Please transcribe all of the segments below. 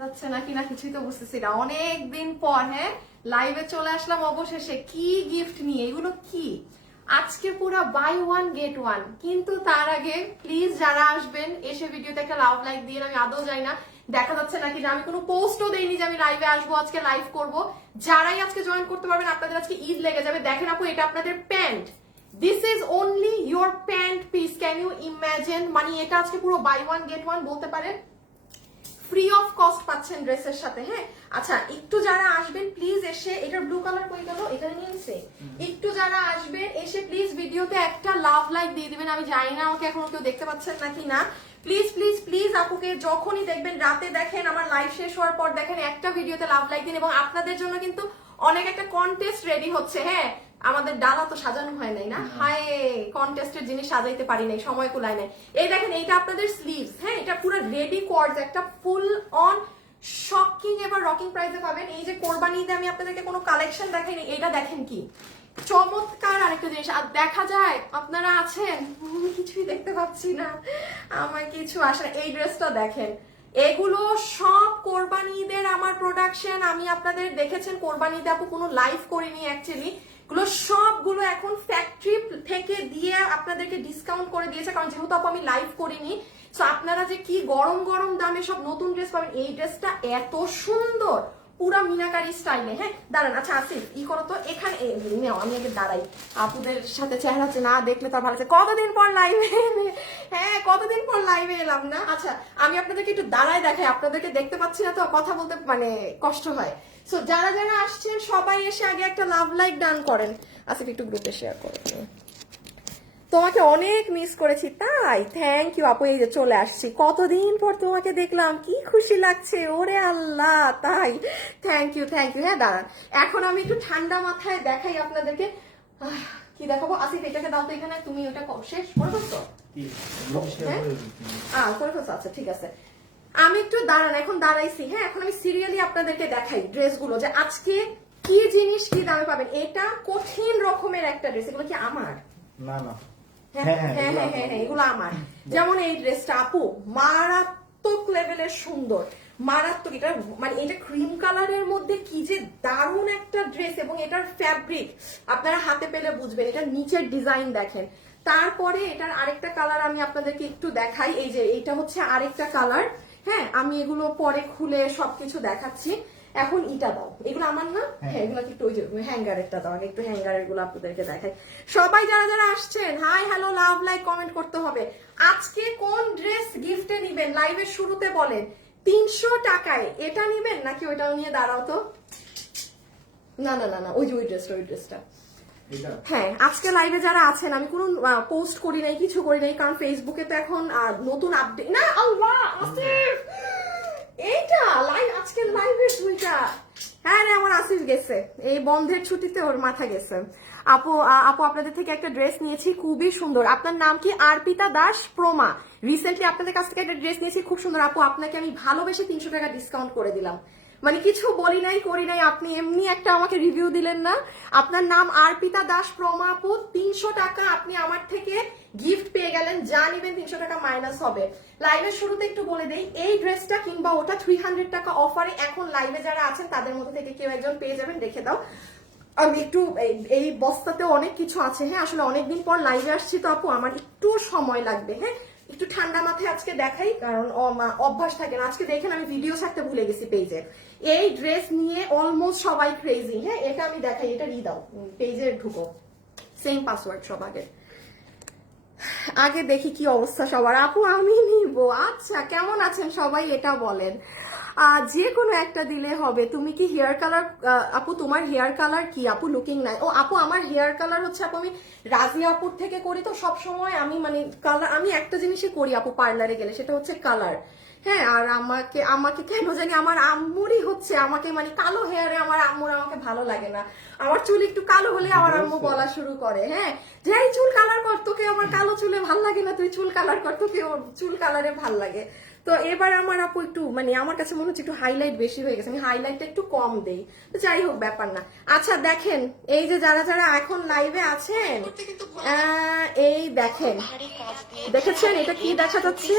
যাচ্ছে নাকি না কিছুই তো বুঝতেছি না। অনেকদিন পর লাইভে চলে আসলাম অবশেষে। কি গিফট নিয়ে, এগুলো কি? আজকে পুরো বাই ওয়ান গেট ওয়ান। কিন্তু তার আগে প্লিজ যারা আসবেন এসে ভিডিওতে একটা লাভ লাইক দিয়ে। আমি আদৌ যাই না, দেখা যাচ্ছে নাকি না, আমি কোনো পোস্টও দেইনি যে আমি লাইভে আসবো, আজকে লাইভ করব। যারাই আজকে জয়েন করতে পারবেন আপনাদের আজকে ঈদ লেগে যাবে। দেখেন আপু, এটা আপনাদের pant. This is only your pant piece. Can you imagine? মানে এটা আজকে পুরো বাই ওয়ান গেট ওয়ান বলতে পারেন, ফ্রি অফ কস্ট পাচ্ছেন ড্রেসের সাথে। হ্যাঁ আচ্ছা, একটু যারা আসবেন প্লিজ এসে, এটার ব্লু কালার কই গেল, এখানে নিয়ে নিছে। একটু যারা আসবেন এসে প্লিজ ভিডিওতে একটা লাভ লাইক দিয়ে দিবেন। আমি জানি না আমাকে এখনো কেউ দেখতে পাচ্ছেন নাকি না। প্লিজ প্লিজ প্লিজ আপুকে যখনই দেখবেন, রাতে দেখেন, আমার লাইভ শেষ হওয়ার পর দেখেন, একটা ভিডিওতে লাভ লাইক দিন। এবং আপনাদের জন্য কিন্তু অনেক একটা কন্টেস্ট রেডি হচ্ছে। হ্যাঁ, আমাদের ডালা তো সাজানো হয় নাই না, হায় কন্টেস্টের জিনিস সাজাইতে পারি নাই, সময় কুলায় নাই। এই দেখেন, এইটা আপনাদের স্লিভস। হ্যাঁ, এটা পুরো রেডি কোয়ার্স, একটা ফুল অন শকিং এবার রকিং প্রাইসে পাবেন। এই যে কোরবানিতে আমি আপনাদেরকে কোনো কালেকশন দেখাইনি, এটা দেখেন কি চমৎকার আরেকটা জিনিস। আর দেখা যায় আপনারা আছেন, কিছুই দেখতে পাচ্ছি না, আমার কিছু আসে না। এই ড্রেসটা দেখেন, এগুলো সব কোরবানিদের আমার প্রোডাকশন। আমি আপনাদের দেখেছেন কোরবানিতে আপু কোনো লাইভ করিনি অ্যাকচুয়ালি। এগুলো সবগুলো এখন ফ্যাক্টরি থেকে দিয়ে আপনাদেরকে ডিসকাউন্ট করে দিয়েছে, কারণ যেহেতু আপু আমি লাইভ করিনি। সো আপনারা যে কি গরম গরম দামে সব নতুন ড্রেস পাবেন। এই ড্রেসটা এত সুন্দর, পুরা মিনাকারি স্টাইলে। হ্যাঁ দাঁড়ান, আচ্ছা আসিফ ই করো তো এখানে, আমি আগে দাঁড়াই, আপুদের সাথে চেহারা না দেখলে তো ভালো আছে। কতদিন পর লাইভে, হ্যাঁ কতদিন পর লাইভে এলাম না। আচ্ছা আমি আপনাদেরকে একটু দাঁড়ায় দেখাই, আপনাদেরকে দেখতে পাচ্ছি না তো কথা বলতে মানে কষ্ট হয়। সো যারা যারা আসছেন সবাই এসে আগে একটা লাভ লাইক ডান করেন। আসিফ একটু গ্রুপে শেয়ার করে, তোমাকে অনেক মিস করেছি। তাই থ্যাংক ইউ আপু, এই যে চলে আসছি, কতদিন পর তোমাকে দেখলাম, কি খুশি লাগছে, ওরে আল্লাহ। তাই থ্যাংক ইউ থ্যাংক ইউ। হ্যাঁ দাঁড়ান, এখন আমি একটু ঠান্ডা মাথায় দেখাই আপনাদেরকে। কি দেখাবো? আসিফ এটাকে দাও তো এখানে, তুমি ওটা শেষ করে ফেলছো? হ্যাঁ করে ফেলছো, আচ্ছা ঠিক আছে। আমি একটু দাঁড়ান, এখন দাঁড়াইছি। হ্যাঁ এখন আমি সিরিয়ালি আপনাদেরকে দেখাই ড্রেসগুলো, যে আজকে কি জিনিস কি দামে পাবেন। এটা কঠিন রকমের একটা ড্রেস। এগুলো কি আমার? না না, হ্যাঁ হ্যাঁ হ্যাঁ হ্যাঁ এগুলো আমার। যেমন এই ড্রেসটা আপু মারাত্মক লেভেলের সুন্দর, মারাত্মক। এটা মানে এটা ক্রিম কালারের মধ্যে কি যে দারুণ একটা ড্রেস। এবং এটার ফ্যাব্রিক আপনারা হাতে পেলে বুঝবেন। এটার নিচের ডিজাইন দেখেন। তারপরে এটার আরেকটা কালার আমি আপনাদেরকে একটু দেখাই। এই যে এটা হচ্ছে আরেকটা কালার। হ্যাঁ আমি এগুলো পরে খুলে সবকিছু দেখাচ্ছি। এখন ইটা দাও, এগুলো আমার না। হ্যাঁ এগুলো একটু ওই যে হ্যাঙ্গারেরটা দাও, একটু হ্যাঙ্গারের গুলো আপনাদেরকে দেখাই। সবাই যারা যারা আসছেন hi hello love like comment করতে হবে। আজকে কোন ড্রেস গিফটে নিবেন লাইভের শুরুতে বলেন। 300 টাকায় এটা নিবেন নাকি ওইটাও নিয়ে দাঁড়াও তো। না না না না, ওই যে ওই ড্রেসটা। হ্যাঁ আজকে লাইভে যারা আছেন, আমি কোনো পোস্ট করি নাই, কিছু করি নাই, কারণ ফেসবুকে তো এখন নতুন আপডেট না। আল্লাহ আসিফ, এইটা লাইভ, আজকে লাইভের দুইটা। হ্যাঁ রে আমার আসিফ গেছে, এই বন্ধের ছুটিতে ওর মাথা গেছে। আপু আপু আপনাদের থেকে একটা ড্রেস নিয়েছি, খুবই সুন্দর। আপনার নাম কি? আরপিতা দাস প্রমা। রিসেন্টলি আপনাদের কাছ থেকে একটা ড্রেস নিয়েছি, খুব সুন্দর। আপু আপনাকে আমি ভালোবেসে 300 টাকা ডিসকাউন্ট করে দিলাম, মানে কিছু বলি নাই করি নাই, আপনি এমনি একটা আমাকে রিভিউ দিলেন না। আপনার নাম আরপিতা দাস প্রমা আপু, 300 টাকা আপনি আমার থেকে গিফট পেয়ে গেলেন। যা নিবেন 300 টাকা মাইনাস হবে। লাইভের শুরুতে একটু বলে দেই, এই ড্রেসটা কিংবা ওটা 300 টাকা অফারে এখন লাইভে যারা আছেন তাদের মধ্যে থেকে কেউ একজন পেয়ে যাবেন। রেখে দাও, আমি একটু এই বস্তাতে অনেক কিছু আছে। হ্যাঁ আসলে অনেকদিন পর লাইভে আসছি তো আপু, আমার একটু সময় লাগবে। হ্যাঁ একটু ঠান্ডা মাথায় আজকে দেখাই, কারণ অভ্যাস থাকে না। আজকে দেখেন আমি ভিডিও ছাড়তে ভুলে গেছি পেজে। এই ড্রেস নিয়ে অলমোস্ট সবাই ক্রেজি। হ্যাঁ এটা আমি দেখাই, এটা রি দাও, পেজে ঢুকো, সেম পাসওয়ার্ড সব আগে দেখি কি অবস্থা সবার। আপু আমি নিব। আচ্ছা কেমন আছেন সবাই এটা বলেন, যে কোনো একটা দিলে হবে। তুমি কি হেয়ার কালার? আপু তোমার হেয়ার কালার কি? আপু লুকিং নাই। ও আপু আমার হেয়ার কালার হচ্ছে, আপু আমি রাজিয়া আপুর থেকে করি তো সব সময়। আমি মানে কালার আমি একটা জিনিসই করি আপু পার্লারে গেলে, সেটা হচ্ছে কালার। হ্যাঁ আর আমাকে আমাকে কেন জানি আমার আম্মুরই হচ্ছে, আমাকে মানে কালো হেয়ারে আমার আম্মুর আমাকে ভালো লাগে না। আমার চুল একটু কালো হলে আমার আম্মু বলা শুরু করে, হ্যাঁ যে এই চুল কালার কর, তোকে আমার কালো চুলে ভাল লাগে না, তুই চুল কালার কর, তোকে চুল কালারে ভাল লাগে। তো এবার আমার আপু একটু মানে আমার কাছে মনে হচ্ছে একটু হাইলাইট বেশি হয়ে গেছে, আমি হাইলাইটটা একটু কম দেই, তো যাই হোক ব্যাপার না। আচ্ছা দেখেন এই যে যারা যারা এখন লাইভে আছেন, এই দেখেন দেখেছেন এটা কি দেখা যাচ্ছে,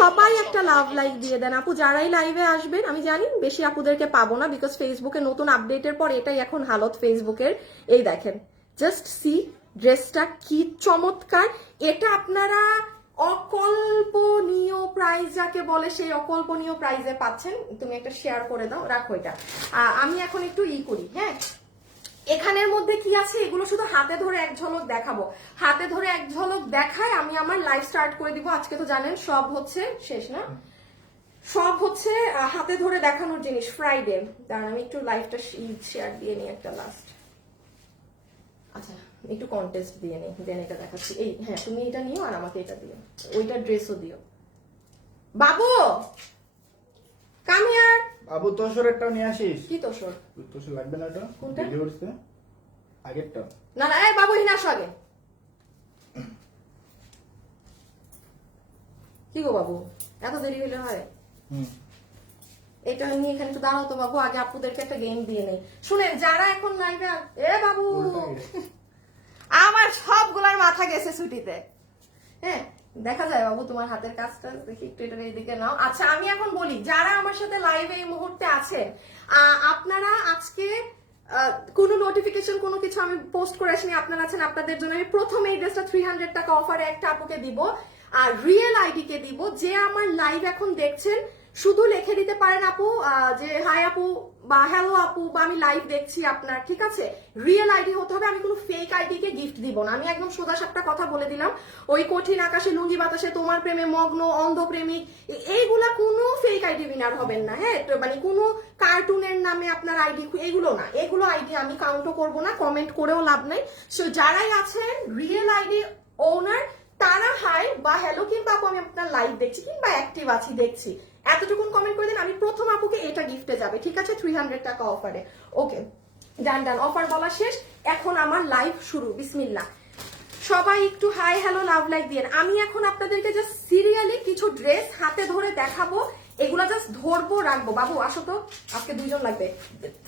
সবাই একটা লাভ লাইক দিয়ে দেন আপু যারাই লাইভে আসবেন। আমি জানি বেশি আপুদেরকে পাবো না, বিকজ ফেসবুকে নতুন আপডেটের পর এটাই এখন হালত ফেসবুকের। এই দেখেন জাস্ট সি ড্রেসটা কি চমৎকার, এটা আপনারা অকল্পনীয় প্রাইস যাকে বলে সেই অকল্পনীয় প্রাইসে পাচ্ছেন। তুমি একটা শেয়ার করে দাও, রাখো এটা। আমি এখন একটু করি, হ্যাঁ এখানের মধ্যে কি আছে এগুলো শুধু হাতে ধরে এক ঝলক দেখাবো, হাতে ধরে এক ঝলক দেখায় আমি আমার লাইভ স্টার্ট করে দিব। আজকে তো জানেন সব হচ্ছে শেষ না, সব হচ্ছে হাতে ধরে দেখানোর জিনিস ফ্রাইডে। কারণ আমি একটু লাইভটা শেয়ার দিয়ে নিই একটা লাস্ট, আচ্ছা একটু কন্টেস্ট দিয়ে নেই, দেন এটা দেখাচ্ছি। এই হ্যাঁ তুমি এটা নিও আর আমাকে এটা দিও, ওইটা ড্রেসও দিও। বাবু কাম হিয়ার। বাবু তোষরেরটাও নিয়ে আসিস। কি তোষর? তোষর লাগবে না এটা? কোনটা? ভিডিও করতে আগেরটা। না না এই বাবু হিনা আসো আগে। কি গো বাবু এত দেরি হলে হয়? এটা নিয়ে এখানে একটু দাঁড়াও তো বাবু, আগে আপুদেরকে একটা গেম দিয়ে নেই। শুনেন যারা এখন লাইভে, এ বাবু আমার সবগুলার মাথা গেছে ছুটিতে, হ্যাঁ দেখা যায় বাবু তোমার হাতের কাজটা দেখি একটু এটা এদিকে নাও। আচ্ছা আমি এখন বলি যারা আমার সাথে লাইভে এই মুহূর্তে আছেন, আপনারা আজকে কোনো নোটিফিকেশন কোনো কিছু আমি পোস্ট করে আসিনি, আপনারা আছেন আপনাদের জন্য আমি প্রথম এই ড্রেসটা 300 টাকা অফারে একটা আপুকে দিব আর রিয়েল আইডি কে দিব। যে আমার লাইভ এখন দেখছেন শুধু লিখে দিতে পারেন আপু যে হাই আপু বা হ্যালো আপু বা আমি লাইভ দেখছি আপনার, ঠিক আছে? রিয়েল আইডি হতে হবে, আমি কোনো ফেক আইডি কে গিফট দিব না। আমি একদম সোজা সাপটা কথা বলে দিলাম, ওই কঠিন আকাশে লুঙ্গি বাতাসে তোমার প্রেমে মগ্ন অন্ধ প্রেমিক এইগুলা কোনো ফেক আইডি উইনার হবেন না, হ্যাঁ মানে কোনো কার্টুনের নামে আপনার আইডি এগুলো না, এগুলো আইডি আমি কাউন্টও করবো না, কমেন্ট করেও লাভ নাই। সো যারাই আছেন রিয়েল আইডি ওনার তারা হাই বা হ্যালো কিংবা আপু আমি আপনার লাইভ দেখছি কিংবা অ্যাক্টিভ আছি দেখছি এতটুকুন কমেন্ট করে দিন, আমি প্রথম আপুকে এটা গিফটে যাবে, ঠিক আছে? 300 টাকা অফারে। ওকে ডান ডান, অফার বলা শেষ, এখন আমার লাইভ শুরু। বিসমিল্লাহ। সবাই একটু হাই হ্যালো লাভ লাইক দিয়ে। আমি এখন আপনাদেরকে জাস্ট সিরিয়ালি কিছু ড্রেস হাতে ধরে দেখাবো, এগুলা জাস্ট ধরবো রাখবো। বাবু আসো তো, আজকে দুইজন লাগবে,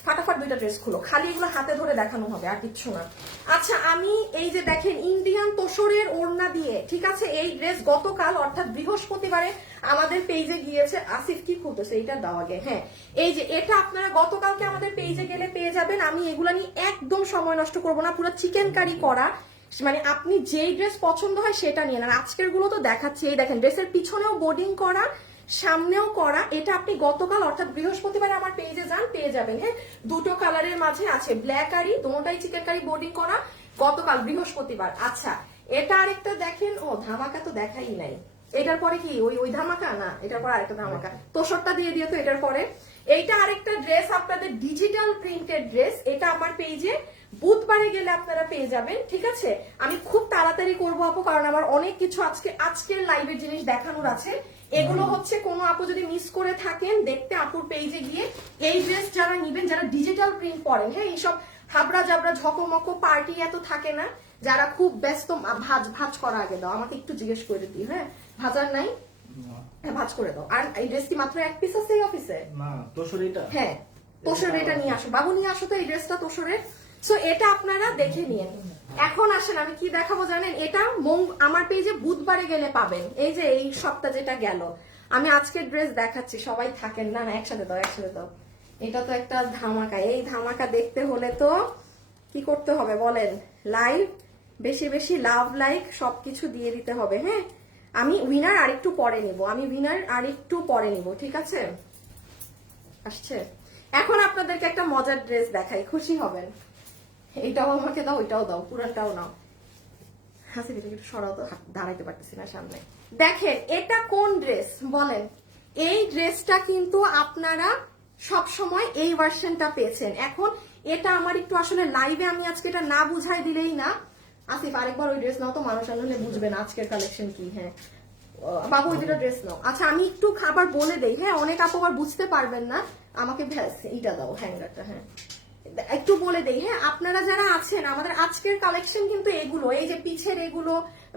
ফাটাফাট দুইটা ড্রেস খুলো, খালি এগুলো হাতে ধরে দেখানো হবে আর কিচ্ছু না। আচ্ছা আমি এই যে দেখেন ইন্ডিয়ান তোষরের ওড়না দিয়ে, ঠিক আছে? এই ড্রেস গতকাল অর্থাৎ বৃহস্পতিবারে আমাদের পেজে গিয়েছে। আসিফ কি খুলতেছে এইটা দাও আগে, হ্যাঁ এই যে এটা আপনারা গতকালকে আমাদের পেজে গেলে পেয়ে যাবেন। আমি এগুলা নিয়ে একদম সময় নষ্ট করবো না, পুরো চিকেন কারি করা, মানে আপনি যেই ড্রেস পছন্দ হয় সেটা নিয়ে নেন। আজকের গুলো তো দেখাচ্ছি, এই দেখেন ড্রেসের পিছনেও বোর্ডিং করা সামনেও করা, এটা আপনি গতকাল অর্থাৎ বৃহস্পতিবার আমার পেজে যান পেয়ে যাবেন, হ্যাঁ দুটো কালারের মাঝে আছে, ব্ল্যাক আরি দোনোটাই চিকেন কারি বোর্ডিং করা গতকাল বৃহস্পতিবার। আচ্ছা এটা আরেকটা দেখেন, ও ধামাকা তো দেখাই নাই, এটার পরে কি ওই ধামাকা না, এটার পর আরেকটা ধামাকা, তোষরটা দিয়ে দিও তো এটার পরে। এইটা আরেকটা ড্রেস আপনাদের ডিজিটাল প্রিন্টেড ড্রেস, এটা আমার পেজে বুধবারে গেলে আপনারা পেয়ে যাবেন, ঠিক আছে? আমি খুব তাড়াতাড়ি করবো আপু, কারণ আমার অনেক কিছু আজকের লাইভের জিনিস দেখানোর আছে। এগুলো হচ্ছে কোনো আপু যদি মিস করে থাকেন দেখতে আপুর পেজে গিয়ে এই ড্রেস যারা নিবেন, যারা ডিজিটাল প্রিন্ট পরেন, হ্যাঁ এইসব হাবড়া জাবড়া ঝকমকো পার্টি এত থাকে না, যারা খুব ব্যস্ত, ভাজ করা আগে দাও আমাকে একটু জিজ্ঞেস করে দিই, হ্যাঁ ভাজার নাই, হ্যাঁ ভাজ করে দাও। আর এই ড্রেসটি মাত্র এক পিস আছে এই অফিসে, না তোষর এটা, হ্যাঁ তোষরের এটা নিয়ে আসো বাবু, নিয়ে আসো তো এই ড্রেসটা তোষরের। সো এটা আপনারা দেখে নিন। এখন আসেন আমি কি দেখাবো জানেন, এটা আমার পেজে বুধবারে গেলে পাবেন। এই যে এই সপ্তাহ যেটা গেল আমি আজকের ড্রেস দেখাচ্ছি, সবাই থাকেন না না একসাথে দাও একসাথে দাও, এটা তো একটা ধামাকা। এই ধামাকা দেখতে হলে তো কি করতে হবে বলেন, লাইভ বেশি বেশি লাভ লাইক সবকিছু দিয়ে দিতে হবে, হ্যাঁ আমি উইনার আরেকটু পরে নিব, ঠিক আছে? আসছে এখন আপনাদেরকে একটা মজার ড্রেস দেখাই, খুশি হবেন। এইটাও আমাকে দাও, ওইটাও দাও, পুরাটাও নাও। হাসি বেটা একটু সরাও তো, দাঁড়াইতে পারতেছি না সামনে। দেখেন এটা কোন ড্রেস বলেন, এই ড্রেসটা কিন্তু আপনারা সব সময় এই ভার্সনটা পেয়েছেন। এখন এটা আমার একটু আসলে লাইভে আমি আজকে এটা না বুঝাই দিলেই না। আসিফ আরেকবার ওই ড্রেস নাও তো, মানুষ আনলে বুঝবে না আজকের কালেকশন কি। হ্যাঁ বাবু ওই দুটো ড্রেস নাও। আচ্ছা আমি একটু খাবার বলে দেই, হ্যাঁ অনেক আপু আবার বুঝতে পারবেন না, আমাকে এইটা দাও হ্যাঙ্গারটা, হ্যাঁ একটু বলে দেই, হ্যাঁ আপনারা যারা আছেন আমাদের আজকের কালেকশন কিন্তু এগুলো, এই যে পিছের এগুলো,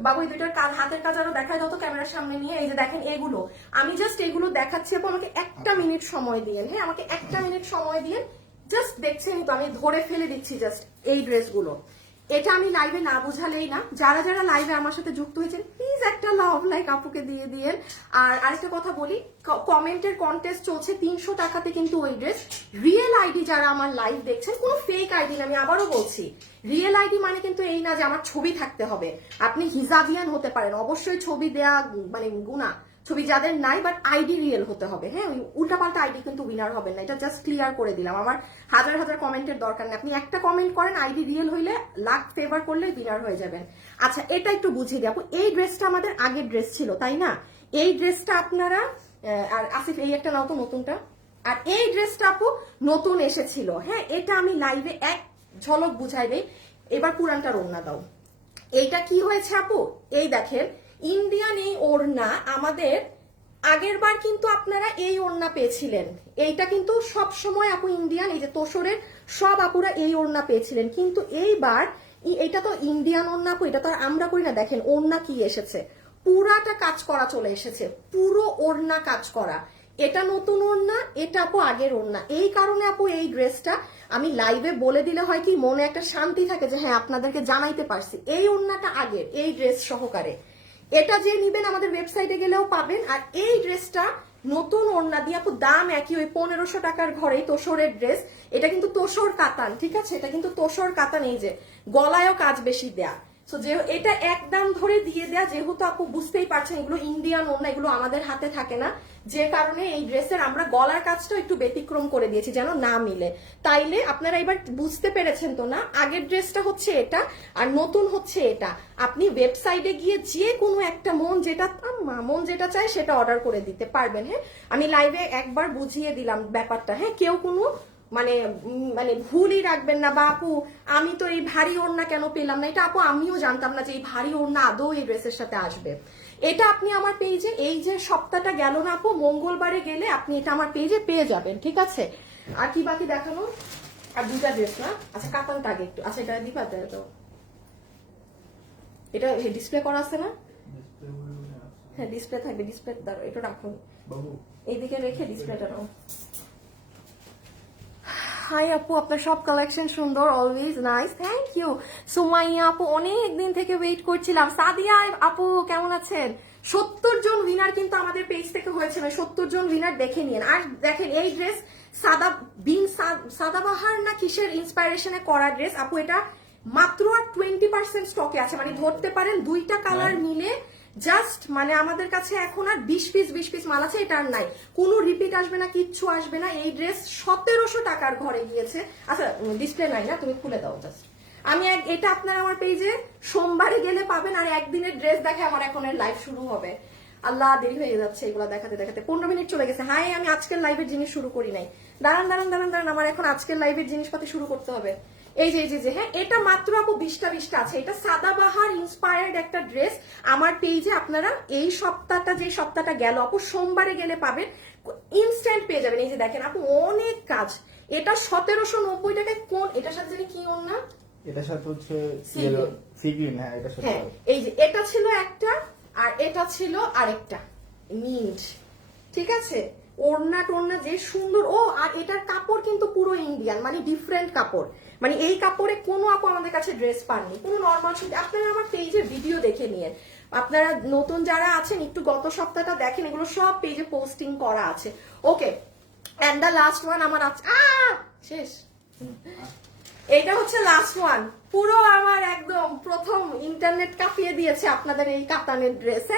বাবু এই দুইটার হাতের কাজ আরো দেখায় দাও তো ক্যামেরার সামনে নিয়ে, এই যে দেখেন এগুলো আমি জাস্ট এগুলো দেখাচ্ছি, আপু আমাকে একটা মিনিট সময় দিয়েন, হ্যাঁ আমাকে একটা মিনিট সময় দিয়েন, জাস্ট দেখছেন তো আমি ধরে ফেলে দিচ্ছি জাস্ট এই ড্রেসগুলো। এটা আমি লাইভে না বুঝালেই না, যারা যারা লাইভে আমার সাথে যুক্ত হয়েছেন প্লিজ একটা লাভ লাইক আপুকে দিয়ে দিয়েন। আর আরেকটা কথা বলি, কমেন্টের কন্টেস্ট চলছে 300 টাকাতে কিন্তু ওই ড্রেস। রিয়েল আইডি যারা আমার লাইভ দেখছেন, কোনো ফেক আইডি না, আমি আবারও বলছি রিয়েল আইডি মানে কিন্তু এই না যে আমার ছবি থাকতে হবে, আপনি হিজাবিয়ান হতে পারেন, অবশ্যই ছবি দেয়া মানে গুণা, ছবি যাদের নাই বাট আইডি রিয়েল হতে হবে, হ্যাঁ ওই উল্টাপাল্টা আইডি কিন্তু উইনার হবে না, এটা জাস্ট ক্লিয়ার করে দিলাম। আমার হাজার হাজার কমেন্টের দরকার নেই, আপনি একটা কমেন্ট করেন আইডি রিয়েল হইলে লাখ ফেভার করলে উইনার হয়ে যাবেন। আচ্ছা এটা একটু বুঝিয়ে দিই আপু, এই ড্রেসটা আমাদের আগের ড্রেস ছিল তাই না, এই ড্রেসটা আপনারা আর আসিফ এই একটা নাও তো নতুনটা, আর এই ড্রেসটা আপু নতুন এসেছিল, হ্যাঁ এটা আমি লাইভে এক ঝলক বুঝাই দেই। এবার পুরানটার ওড়না দাও। এইটা কি হয়েছে আপু, এই দেখেন ইন্ডিয়ান এই ওড়না আমাদের আগের বার কিন্তু আপনারা এই ওড়না পেয়েছিলেন, এইটা কিন্তু সব সময় আপু ইন্ডিয়ান, এই যে তোসরের সব আপুরা এই ওড়না পেয়েছিলেন, কিন্তু এইবার এটা তো ইন্ডিয়ান ওড়না আপু, এটা তো আর আমরা করি না, দেখেন ওড়না কি এসেছে, পুরাটা কাজ করা চলে এসেছে, পুরো ওড়না কাজ করা, এটা নতুন ওড়না, এটা আপু আগের ওড়না। এই কারণে আপু এই ড্রেসটা আমি লাইভে বলে দিলে হয় কি মনে একটা শান্তি থাকে যে হ্যাঁ আপনাদেরকে জানাইতে পারছি এই ওড়নাটা আগের, এই ড্রেস সহকারে। এটা যে নিবেন আমাদের ওয়েবসাইটে গেলেও পাবেন। আর এই ড্রেসটা নতুন ওড়না দিয়ে আপু দাম একই, ওই 1500 টাকার ঘরেই তোসরের ড্রেস, এটা কিন্তু তোসর কাতান, ঠিক আছে এটা কিন্তু তোসর কাতান, এই যে গলায়ও কাজ বেশি দেয়া, সো যে এটা একদম ধরে দিয়ে দেয়া, যেহেতু আপু বুঝতেই পারছেন এগুলো ইন্ডিয়ান ওড়না, এগুলো আমাদের হাতে থাকে না, যে কারণে এই ড্রেসের আমরা গলার কাজটা একটু ব্যতিক্রম করে দিয়েছি যেন না মিলে। তাইলে আপনারা এবার বুঝতে পেরেছেন তো না, আগের ড্রেসটা হচ্ছে এটা আর নতুন হচ্ছে এটা। আপনি ওয়েবসাইটে গিয়ে যে কোনো একটা মন যেটা চায় সেটা অর্ডার করে দিতে পারবেন। হ্যাঁ আমি লাইভে একবার বুঝিয়ে দিলাম ব্যাপারটা, হ্যাঁ কেউ কোনো মানে মানে ভুলই রাখবেন না, বা আপু আমি তো এই ভারী ওড়না কেন পেলাম না, এটা আপু আমিও জানতাম না যে এই ভারী ওড়না আদৌ এই ড্রেসের সাথে আসবে। এটা আপনি আমার পেজে এই যে সপ্তাহটা গেল না আপু, মঙ্গলবারে গেলে আপনি এটা আমার পেজে পেয়ে যাবেন, ঠিক আছে। আর কি বাকি দেখানো, আর দুটা ড্রেস না, আচ্ছা কাতানটা আগে একটু, আচ্ছা এটা দিবা তো, এটা ডিসপ্লে করা আছে না, হ্যাঁ ডিসপ্লে থাকবে, ডিসপ্লে দাঁড়ো এটা রাখুন এইদিকে রেখে ডিসপ্লেটা নাও। হাই আপু আপনার সব কালেকশন সুন্দর, always nice, thank you. Sumaiya আপু অনেক দিন থেকে ওয়েট করছিলাম। সাদিয়া আপু কেমন আছেন? 70 জন উইনার কিন্তু আমাদের পেজ থেকে হয়েছে, 70 জন উইনার দেখে নিন। আর দেখেন এই ড্রেস সাদাবাহার না কিসের ইন্সপাইরেশনে করা ড্রেস আপু, এটা মাত্র আর 20% স্টকে আছে, মানে ধরতে পারেন দুইটা কালার মিলে জাস্ট মানে আমাদের কাছে এখন আর 20 পিস মাল আছে, এটা আর নাই, কোনো রিপিট আসবে না, কিচ্ছু আসবে না। এই ড্রেস 1700 টাকার ঘরে গিয়েছে। আচ্ছা ডিসপ্লে নাই না, তুমি খুলে দাও জাস্ট, আমি এটা আপনার আমার পেজে সোমবারে গেলে পাবেন। আর একদিনের ড্রেস দেখে আমার এখন লাইভ শুরু হবে, আল্লাহ দেরি হয়ে যাচ্ছে এগুলা দেখাতে দেখাতে, 15 মিনিট চলে গেছে। হাই আমি আজকের লাইভের জিনিস শুরু করি নাই, দাঁড়ান আমার এখন আজকের লাইভের জিনিসপাতি শুরু করতে হবে। এই যে হ্যাঁ এটা মাত্র আপু 20টা আছে, এটা সাদাবাহার ইন্সপায়ার্ড একটা ড্রেস আমার পেজে আপনারা এই সপ্তাহটা যে সপ্তাহটা গেল আপু সোমবারে গেলে পাবেন, ইনস্ট্যান্ট পেয়ে যাবেন। এই যে দেখেন আপু অনেক কাজ, এটা 1790 টাকায়, কোন এটার সাথে জানি কি ওড়না, এটার সাথে হচ্ছে সি গ্রিন, হ্যাঁ এটার সাথে, হ্যাঁ এই যে এটা ছিল একটা আর এটা ছিল আরেকটা মিন্ট, ঠিক আছে। ওড়না টোড়না যে সুন্দর, ও আর এটার কাপড় কিন্তু পুরো ইন্ডিয়ান, মানে ডিফারেন্ট কাপড়, মানে এই কাপড়ে কোনো আপু আমাদের কাছে ড্রেস পাননি, কোনো নর্মাল শুধু আপনারা আমার পেজের ভিডিও দেখে নিন। আপনারা নতুন যারা আছেন একটু গত সপ্তাহটা দেখেন, এগুলো সব পেজে পোস্টিং করা আছে। Okay and the last one আমার আছে, শেষ, এইটা হচ্ছে লাস্ট ওয়ান, পুরো আমার একদম প্রথম ইন্টারনেট কাঁপিয়ে দিয়েছে আপনাদের এই কাতানের ড্রেস।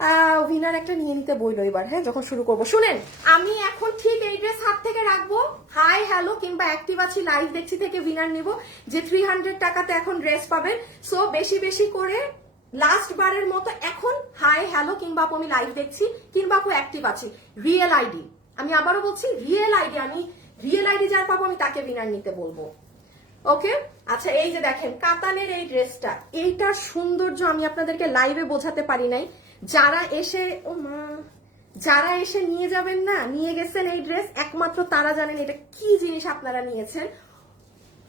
হ্যাঁ উইনার একটা নিয়ে নিতে বইলো এবার, হ্যাঁ যখন শুরু করবো। শুনেন আমি এখন ঠিক এই ড্রেস হাত থেকে রাখবো, হাই হ্যালো কিংবা অ্যাক্টিভ আছি লাইভ দেখছি থেকে উইনার নিব, যে 300 টাকাতে এখন ড্রেস পাবেন। সো বেশি করে লাস্ট বারের মতো এখন হাই হ্যালো কিংবা আপু আমি লাইভ দেখছি কিংবা আপু অ্যাক্টিভ আছি, রিয়েল আইডি, আমি আবারও বলছি রিয়েল আইডি, আমি রিয়েল আইডি যার পাবো আমি তাকে উইনার নিতে বলবো। ওকে আচ্ছা এই যে দেখেন কাতানের এই ড্রেসটা, এইটার সৌন্দর্য আমি আপনাদেরকে লাইভে বোঝাতে পারি নাই, যারা এসে ও মা যারা এসে নিয়ে যাবেন না, নিয়ে গেছেন এই ড্রেস, একমাত্র তারা জানেন এটা কি জিনিস আপনারা নিয়েছেন,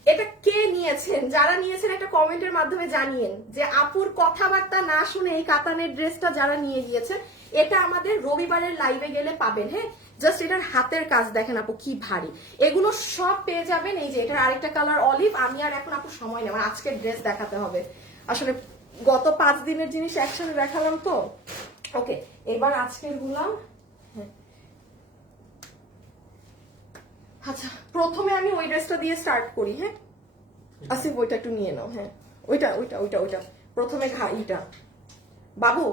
এটা কে নিয়েছেন। যারা নিয়েছেন একটা কমেন্টের মাধ্যমে জানিয়েন যে আপুর কথাবার্তা না শুনে এই কাতানের ড্রেসটা যারা নিয়ে গিয়েছেন, এটা আমাদের রবিবারের লাইভে গেলে পাবেন। হ্যাঁ, জাস্ট এটার হাতের কাজ দেখেন আপু কি ভারী। এগুলো সব পেয়ে যাবেন। এই যে এটার আরেকটা কালার অলিভ। আমি আর এখন আপু সময় নেই, আমার আজকের ড্রেস দেখাতে হবে। আসলে গত 5 দিনের জিনিস একসাথে দেখালাম তো। ওকে, এবার আজকের গুলাম। আচ্ছা, প্রথমে আমি ওই ড্রেসটা দিয়ে স্টার্ট করি। হ্যাঁ আসিফ, ওইটা একটু নিয়ে নাও। হ্যাঁ, ওইটা ওইটা ওইটা ওইটা প্রথমে ইটা। বাবু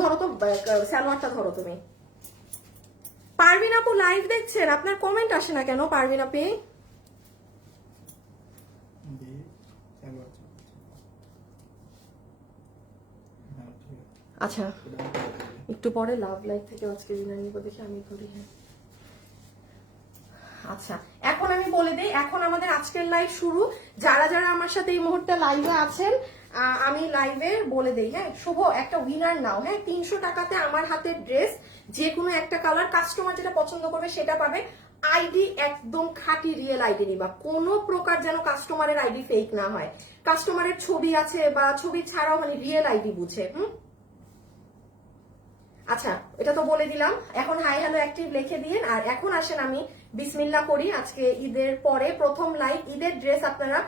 ধরো তো, সালোয়ারটা ধরো তুমি। পারভিন আপু লাইভ দেখছেন, আপনার কমেন্ট আসে না কেন পারভিন আপু? আচ্ছা, একটু পরে লাভ লাইভ থেকে আজকে ডিনার নিব, দেখি আমি ধরি। হ্যাঁ আচ্ছা, এখন আমি বলে দেই, এখন আমাদের আজকের লাইভ শুরু। যারা যারা আমার সাথে এই মুহূর্তে লাইভে আছেন, আমি লাইভে বলে দেই। হ্যাঁ, শুভ একটা উইনার নাও। হ্যাঁ, 300 টাকাতে আমার হাতের ড্রেস, যে কোনো একটা কালার, কাস্টমার যেটা পছন্দ করবে সেটা পাবে। আইডি একদম খাঁটি রিয়েল আইডি নিবা, কোনো প্রকার যেন কাস্টমারের আইডি ফেক না হয়। কাস্টমারের ছবি আছে বা ছবি ছাড়াও মানে রিয়েল আইডি বুঝে। আচ্ছা, এটা তো বলে দিলাম। এখন হাই হ্যালো অ্যাক্টিভ লিখে দিন। আর এখন আসেন আমি বিসমিল্লাহ করি। আজকে ঈদের পরে প্রথম লাইভ, ঈদের ড্রেস আপনারা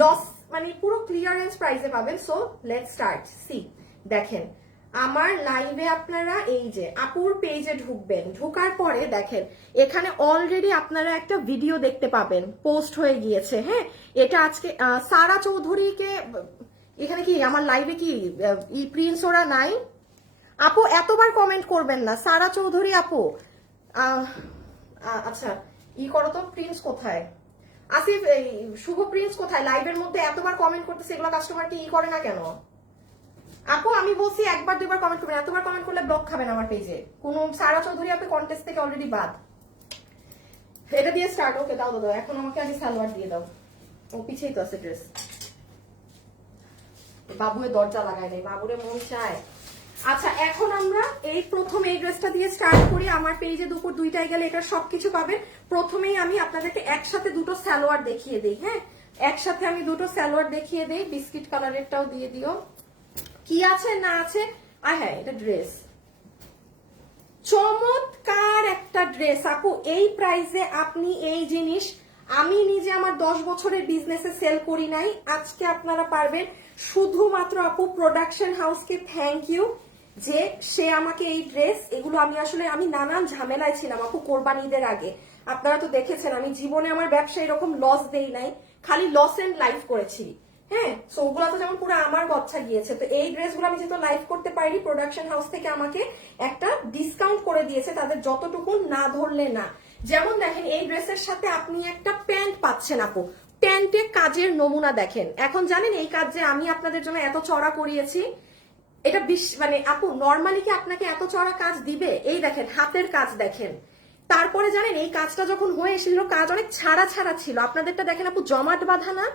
লস মানে পুরো ক্লিয়ারেন্স প্রাইসে পাবেন। So let's start. সি দেখেন আমার লাইভে আপনারা এই যে আপুর পেজে ঢুকবেন, ঢুকার পরে দেখেন এখানে অলরেডি আপনারা একটা ভিডিও দেখতে পাবেন, পোস্ট হয়ে গিয়েছে। হ্যাঁ, এটা আজকে সারা চৌধুরীকে, এখানে কি আমার লাইভে কি প্রিন্স ওরা নাই? আপু এতবার কমেন্ট করবেন না, সারা চৌধুরী আপু। আচ্ছা, করো তো, প্রিন্স কোথায়? আসিফ, এই শুভ প্রিন্স কোথায়? লাইভের মধ্যে এতবার কমেন্ট করতেছে, এগুলো কাস্টমার কি করে না কেন? আপু আমি বলছি একবার দুবার কমেন্ট করবেন, এতবার কমেন্ট করলে ব্লক খাবেন আমার পেজে। কোন সারা চৌধুরী আপনি কন্টেস্ট থেকে অলরেডি বাদ। এটা দিয়ে স্টার্ট। ওকে, দাও দাও, এখন আমাকে আগে সালোয়ার দিয়ে দাও। ও পিছেই তো আছে ড্রেস। বাবুয়ে দরজা লাগায় নাই, বাবুরে মন চায়। আচ্ছা, এখন আমরা এই প্রথম এই ড্রেসটা দিয়ে স্টার্ট করি। আমার পেজে দুপুর 2টায় গেলে এটা সবকিছু পাবেন। প্রথমেই আমি আপনাদেরকে একসাথে দুটো সালোয়ার দেখিয়ে দিই। হ্যাঁ, একসাথে আমি দুটো সালোয়ার দেখিয়ে দিই। বিস্কিট কালারেরটাও দিয়ে দিও, কি আছে না আছে। আর হ্যাঁ, এটা ড্রেস চমৎকার একটা ড্রেস আপু। এই প্রাইসে আপনি এই জিনিস, আমি নিজে আমার 10 বছরের বিজনেসে সেল করি নাই। আজকে আপনারা পারবেন। শুধুমাত্র আপু প্রোডাকশন হাউসকে থ্যাংক ইউ যে সে আমাকে এই ড্রেস, এগুলো আমি নানান ঝামেলায় ছিলাম আপু কোরবানি ঈদের আগে। আপনারা তো দেখেছেন আমি জীবনে আমার ব্যবসা এরকম লস দেই নাই, খালি লস এন্ড লাইফ করেছি। হ্যাঁ, সো ওগুলো তো যেমন পুরো আমার গচ্ছা গিয়েছে। তো এই ড্রেসগুলো আমি যেহেতু লাইভ করতে পারিনি, প্রোডাকশন হাউস থেকে আমাকে একটা ডিসকাউন্ট করে দিয়েছে, তাদের যতটুকু না ধরলে না। যেমন দেখেন এই ড্রেসের সাথে আপনি একটা প্যান্ট পাচ্ছেন আপু। প্যান্টের কাজের নমুনা দেখেন। এখন জানেন এই কাজ যে আমি আপনাদের জন্য এত চড়া করিয়েছি, এটা মানে আপু নর্মালি কি আপনাকে এত চড়া কাজ দিবে? এই দেখেন হাতের কাজ দেখেন। তারপরে জানেন এই কাজটা যখন হয়ে এসেছিল, কাজ অনেক ছাড়া ছাড়া ছিল। আপনাদেরটা দেখেন আপু জমাট বাঁধা না,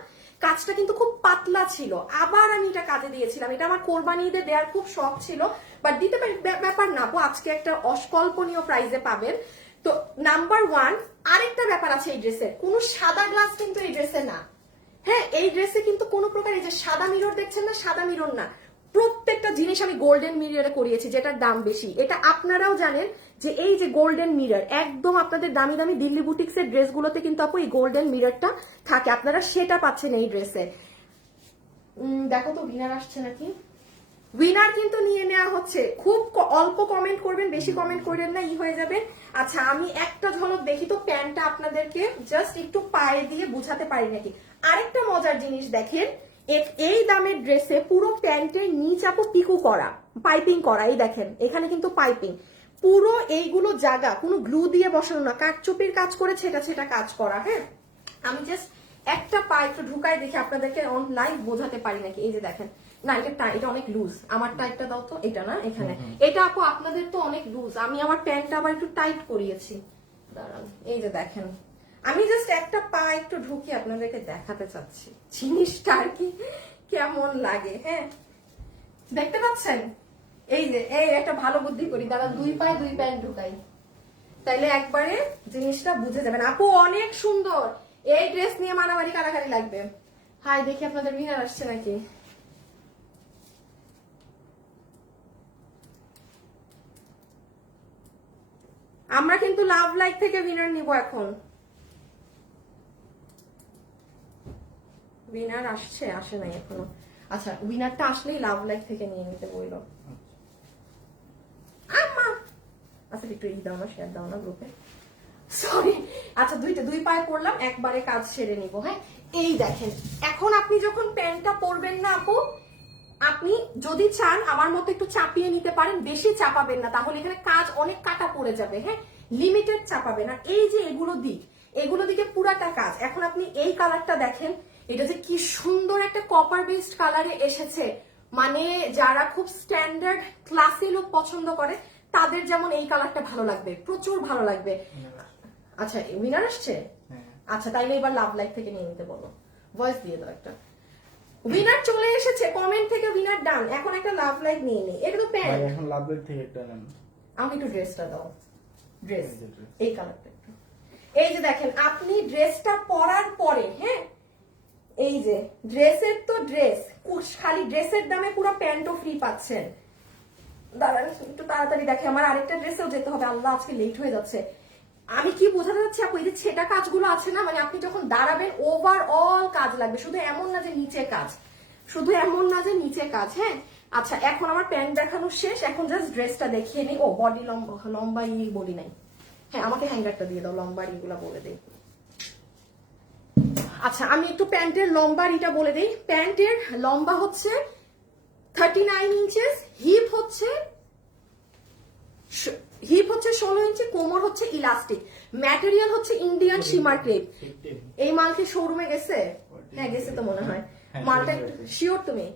কাজটা কিন্তু খুব পাতলা ছিল। আবার আমি এটা কাজে দিয়েছিলাম, এটা আমার কোরবানি ঈদে দেওয়ার খুব শখ ছিল, বাট দিতে পারি, ব্যাপার না আপু। আজকে একটা অস্কল্পনীয় প্রাইজে পাবেন। তো নাম্বার 1 আরেকটা ব্যাপার আছে এই ড্রেসের, কোনো সাদা গ্লাস কিন্তু এই ড্রেসে না। হ্যাঁ, এই ড্রেসে কিন্তু কোনো প্রকার এই যে সাদা মিরর দেখছেন না, সাদা মিরর না। প্রত্যেকটা জিনিস আমি গোল্ডেন মিররে করিয়েছি, যেটার দাম বেশি। এটা আপনারাও জানেন যে এই যে গোল্ডেন মিরর, একদম আপনাদের দামি দামি দিল্লি বুটিক্সের ড্রেসগুলোতে কিন্তু আপু এই গোল্ডেন মিররটা থাকে, আপনারা সেটা পাচ্ছেন এই ড্রেসে। দেখো তো উইনার আসছে নাকি। উইনার কিন্তু নিয়ে নেওয়া হচ্ছে। খুব অল্প কমেন্ট করবেন, বেশি কমেন্ট করেন না, হয়ে যাবে। আচ্ছা, আমি একটা ঝলক দেখি তো প্যান্টটা আপনাদেরকে জাস্ট একটু পায়ে দিয়ে বুঝাতে পারি নাকি। আরেকটা মজার জিনিস দেখেন, এই দামের ড্রেসে পুরো প্যান্টের নিচ আপু পিকু করা, পাইপিং করা। এই দেখেন এখানে কিন্তু পাইপিং পুরো, এইগুলো জায়গা কোনো গ্লু দিয়ে বসানো না, কাঠচুপির কাজ করে ছেটা ছেটা কাজ করা। হ্যাঁ, আমি জাস্ট একটা পা একটু ঢুকায় দেখি আপনাদেরকে অন লাইভ বোঝাতে পারি নাকি। এই যে দেখেন, না এটা অনেক লুজ। আমার টাইটটা দাও তো, এটা না এখানে, এটা আপু আপনাদের তো অনেক লুজ। আমি আমার প্যান্টটা আবার একটু টাইট করিয়েছি, দাঁড়ান। এই যে দেখেন, আমি জাস্ট একটা পা একটু ঢুকিয়ে আপনাদেরকে দেখাতে চাচ্ছি জিনিসটা আর কি কেমন লাগে। হ্যাঁ, দেখতে পাচ্ছেন এই যে এই একটা ভালো বুদ্ধি করি, দাদা 2 পায়ে 2 প্যান্ট ঢুকাই, তাইলে একবারে জিনিসটা বুঝে যাবেন। আপু অনেক সুন্দর, এই ড্রেস নিয়ে মারামারি কারাকারি লাগবে। হাই দেখি আপনাদের উইনার আসছে নাকি। আমরা কিন্তু লাভ লাইক থেকে উইনার নিব এখন। উইনার আসছে, আসে নাই এখনো। আচ্ছা উইনারটা আসলেই লাভ লাইক থেকে নিয়ে নিতে বললো। আচ্ছা একটু ই দাও না, শেয়ার দাও না গ্রুপে, সরি। আচ্ছা 2 পায়ে পরলাম, একবারে কাজ সেরে নিব। হ্যাঁ এই দেখেন, এখন আপনি যখন প্যান্টটা পরবেন না আপু, আপনি যদি চান আমার মতো একটু চাপিয়ে নিতে পারেন, বেশি চাপাবেন না, তাহলে এখানে কাজ অনেক কাটা পড়ে যাবে। হ্যাঁ লিমিটেড চাপাবেন না। এই যে এগুলো দিকে পুরাটা কাজ। এখন আপনি এই কালারটা দেখেন, এটা যে কি সুন্দর একটা কপার বেসড কালারে এসেছে, মানে যারা খুব স্ট্যান্ডার্ড ক্লাসি লুক পছন্দ করে তাদের যেমন এই কালারটা ভালো লাগবে, প্রচুর ভালো লাগবে। আচ্ছা উইনার আসছে, আচ্ছা তাইলে এবার লাভ লাইক থেকে নিয়ে নিতে বলো, ভয়েস দিয়ে দাও একটা। উইনার চলে এসেছে, কমেন্ট থেকে উইনার ডান। এখন একটা লাভ লাইক নিয়ে নেই, এটা তো প্যান্ট। এখন লাভ লাইক থেকে একটা নেন। আমি একটু ড্রেসটা দাও, ড্রেস এই কালারটা একটু। এই যে দেখেন আপনি ড্রেসটা পরার পরে, হ্যাঁ এই যে ড্রেসের তো ড্রেস, খালি ড্রেসের দামে পুরো প্যান্টও ফ্রি পাচ্ছেন। দাঁড়ান একটু তাড়াতাড়ি দেখে, আমার আরেকটা ড্রেসেও যেতে হবে, আল্লাহ আজকে লেট হয়ে যাচ্ছে। আমি কি বোঝাতে যাচ্ছি আপু, এই যে ছেটা কাজগুলো আছে না, মানে আপনি যখন দাঁড়াবেন ওভারঅল কাজ লাগবে, শুধু এমন না যে নিচে কাজ, শুধু এমন না যে নিচে কাজ। হ্যাঁ আচ্ছা এখন আমার প্যান্ট দেখানো শেষ, এখন জাস্ট ড্রেসটা দেখিয়ে নিই। ও বডি লম্বা বলি নাই, হ্যাঁ আমাকে হ্যাঙ্গারটা দিয়ে দাও, লম্বা ইগুলা বলে দিই। আচ্ছা আমি একটু প্যান্টের লম্বার ইটা বলে দিই। প্যান্টের লম্বা হচ্ছে 39 ইঞ্চেস, হিপ হচ্ছে 16 ইঞ্চি, কোমর হচ্ছে ইলাস্টিক, ম্যাটেরিয়াল হচ্ছে ইন্ডিয়ান শিমার ক্রেপ। এই মাল কি শোরুমে গেছে? হ্যাঁ গেছে তো মনে হয়। মালটা শিওর তুমি?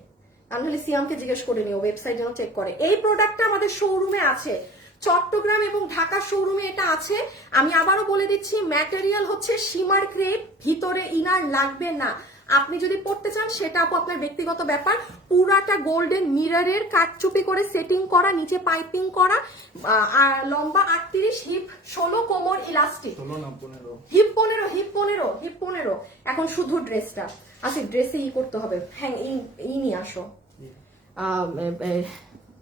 আমি হলে সিয়ামকে জিজ্ঞেস করে নিও, ওয়েবসাইট যেন চেক করে। এই প্রোডাক্টটা আমাদের শোরুমে আছে, চট্টগ্রাম এবং ঢাকা শোরুমে এটা আছে। আমি আবারও বলে দিচ্ছি, ম্যাটেরিয়াল হচ্ছে শিমার ক্রেপ, ভিতরে ইনার লাগবে না। আপনি যদি পড়তে চান সেটা আপু আপনার ব্যক্তিগত ব্যাপার। পুরাটা গোল্ডেন মিররের কাটচুপি করে সেটিং করা, নিচে পাইপিং করা, আর লম্বা 38, হিপ 16, কোমর ইলাস্টিক, হিপ 15। এখন শুধু ড্রেসটা আচ্ছা, ড্রেসে ই করতে হবে, হ্যাঁ ই নিয়ে আসো,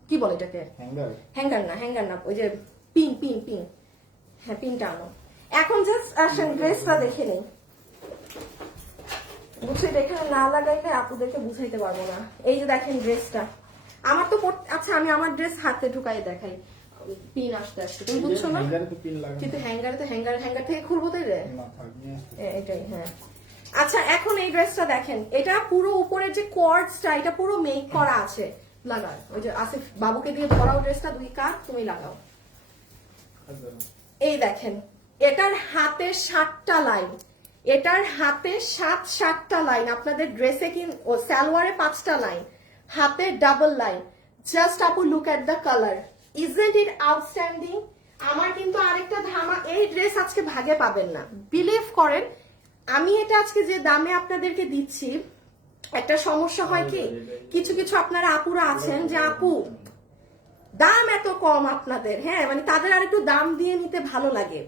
কি বলে এটাকে, হ্যাঙ্গার না, ওই যে পিন, হ্যাঁ পিনটা আনো। এখন জাস্ট আসেন ড্রেসটা দেখে নেই, বুঝে দেখে না লাগাইলে আপুদেরকে বুঝাইতে পারবো না। এই যে দেখেন ড্রেসটা আমার তো, আচ্ছা আমি আমার ড্রেস হাতে ঢুকাই দেখাই, পিন আসতে তুমি বুঝছো না, কিন্তু হ্যাঙ্গার থেকে খুলবো তাই রে, এটাই হ্যাঁ। আচ্ছা এখন এই ড্রেসটা দেখেন, এটা পুরো উপরের যে কোয়ার্ডসটা এটা পুরো মেক করা আছে। লাগাও, ওই যে আসিফ বাবুকে দিয়ে ধরাও ড্রেসটা, 2 কাট তুমি লাগাও। এই দেখেন এটার হাতে 7টা লাইন, এটার হাতে 7টা লাইন, আপনাদের ড্রেসে ও সালোয়ারে 5টা লাইন, হাতে ডাবল লাইন। জাস্ট আপু look at the colour, isn't it outstanding? আমার কিন্তু আরেকটা ধামা, এই ড্রেস আজকে ভাগে পাবেন না, বিলিভ করেন। আমি এটা আজকে যে দামে আপনাদেরকে দিচ্ছি, একটা সমস্যা হয় কি, কিছু আপনারা আপুরা আছেন যে আপু দাম এত কম আপনাদের, হ্যাঁ মানে তাদের আর একটু দাম দিয়ে নিতে ভালো লাগে।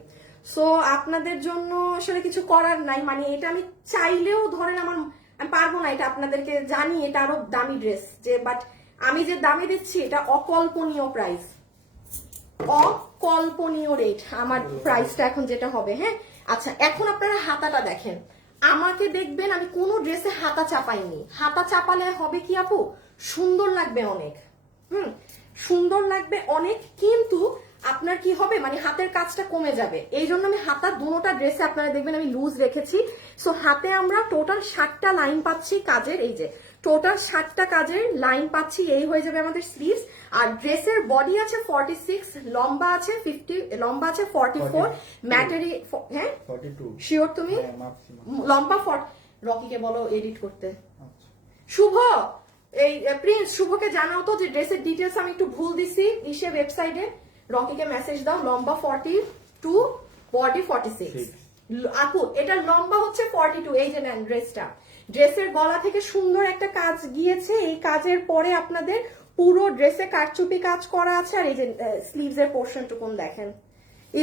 সো আপনাদের জন্য আসলে কিছু করার নাই, মানে এটা আমি চাইলেও ধরেন আমি পারবো না, এটা আপনাদেরকে জানি এটা আরো দামি ড্রেস, যে বাট আমি যে দামে দিচ্ছি এটা অকল্পনীয় প্রাইস, অকল্পনীয় রেট আমার প্রাইসটা এখন যেটা হবে। হ্যাঁ আচ্ছা এখন আপনারা হাতাটা দেখেন, আমাকে দেখবেন আমি কোনো ড্রেসে হাতা চাপাইনি, হাতা চাপালে হবে কি আপু, সুন্দর লাগবে অনেক, সুন্দর লাগবে অনেক, কিন্তু আপনার কি হবে মানে হাতের কাজটা কমে যাবে। এই জন্য আমি হাতা দুটোটা ড্রেসে আপনারা দেখবেন আমি লুজ রেখেছি। সো হাতে আমরা টোটাল 7টা লাইন পাচ্ছি কাজের, এই যে টোটাল 7টা কাজের লাইন পাচ্ছি, এই হয়ে যাবে আমাদের স্লিভস। আর ড্রেসের বডি আছে 46, লম্বা আছে 50, লম্বা আছে 44, ম্যাটেরিয়াল হ্যাঁ 42 শিওর তুমি? লম্বা রকিকে বলো এডিট করতে। শুভ এই প্রিন্স, শুভকে জানাও তো যে ড্রেসের ডিটেলস আমি একটু ভুল দিছি ইসে ওয়েবসাইটে, রকিকে মেসেজ দাও। লম্বা 42, বডি 46। আপু এটার লম্বা হচ্ছে 42, এই যে নেন ড্রেসটা, ড্রেসের গলা থেকে সুন্দর একটা কাজ গিয়েছে, এই কাজের পরে আপনাদের পুরো ড্রেসে কারচুপি কাজ করা আছে, আর এই যে স্লিভস এর পোর্শন টুকুন দেখেন,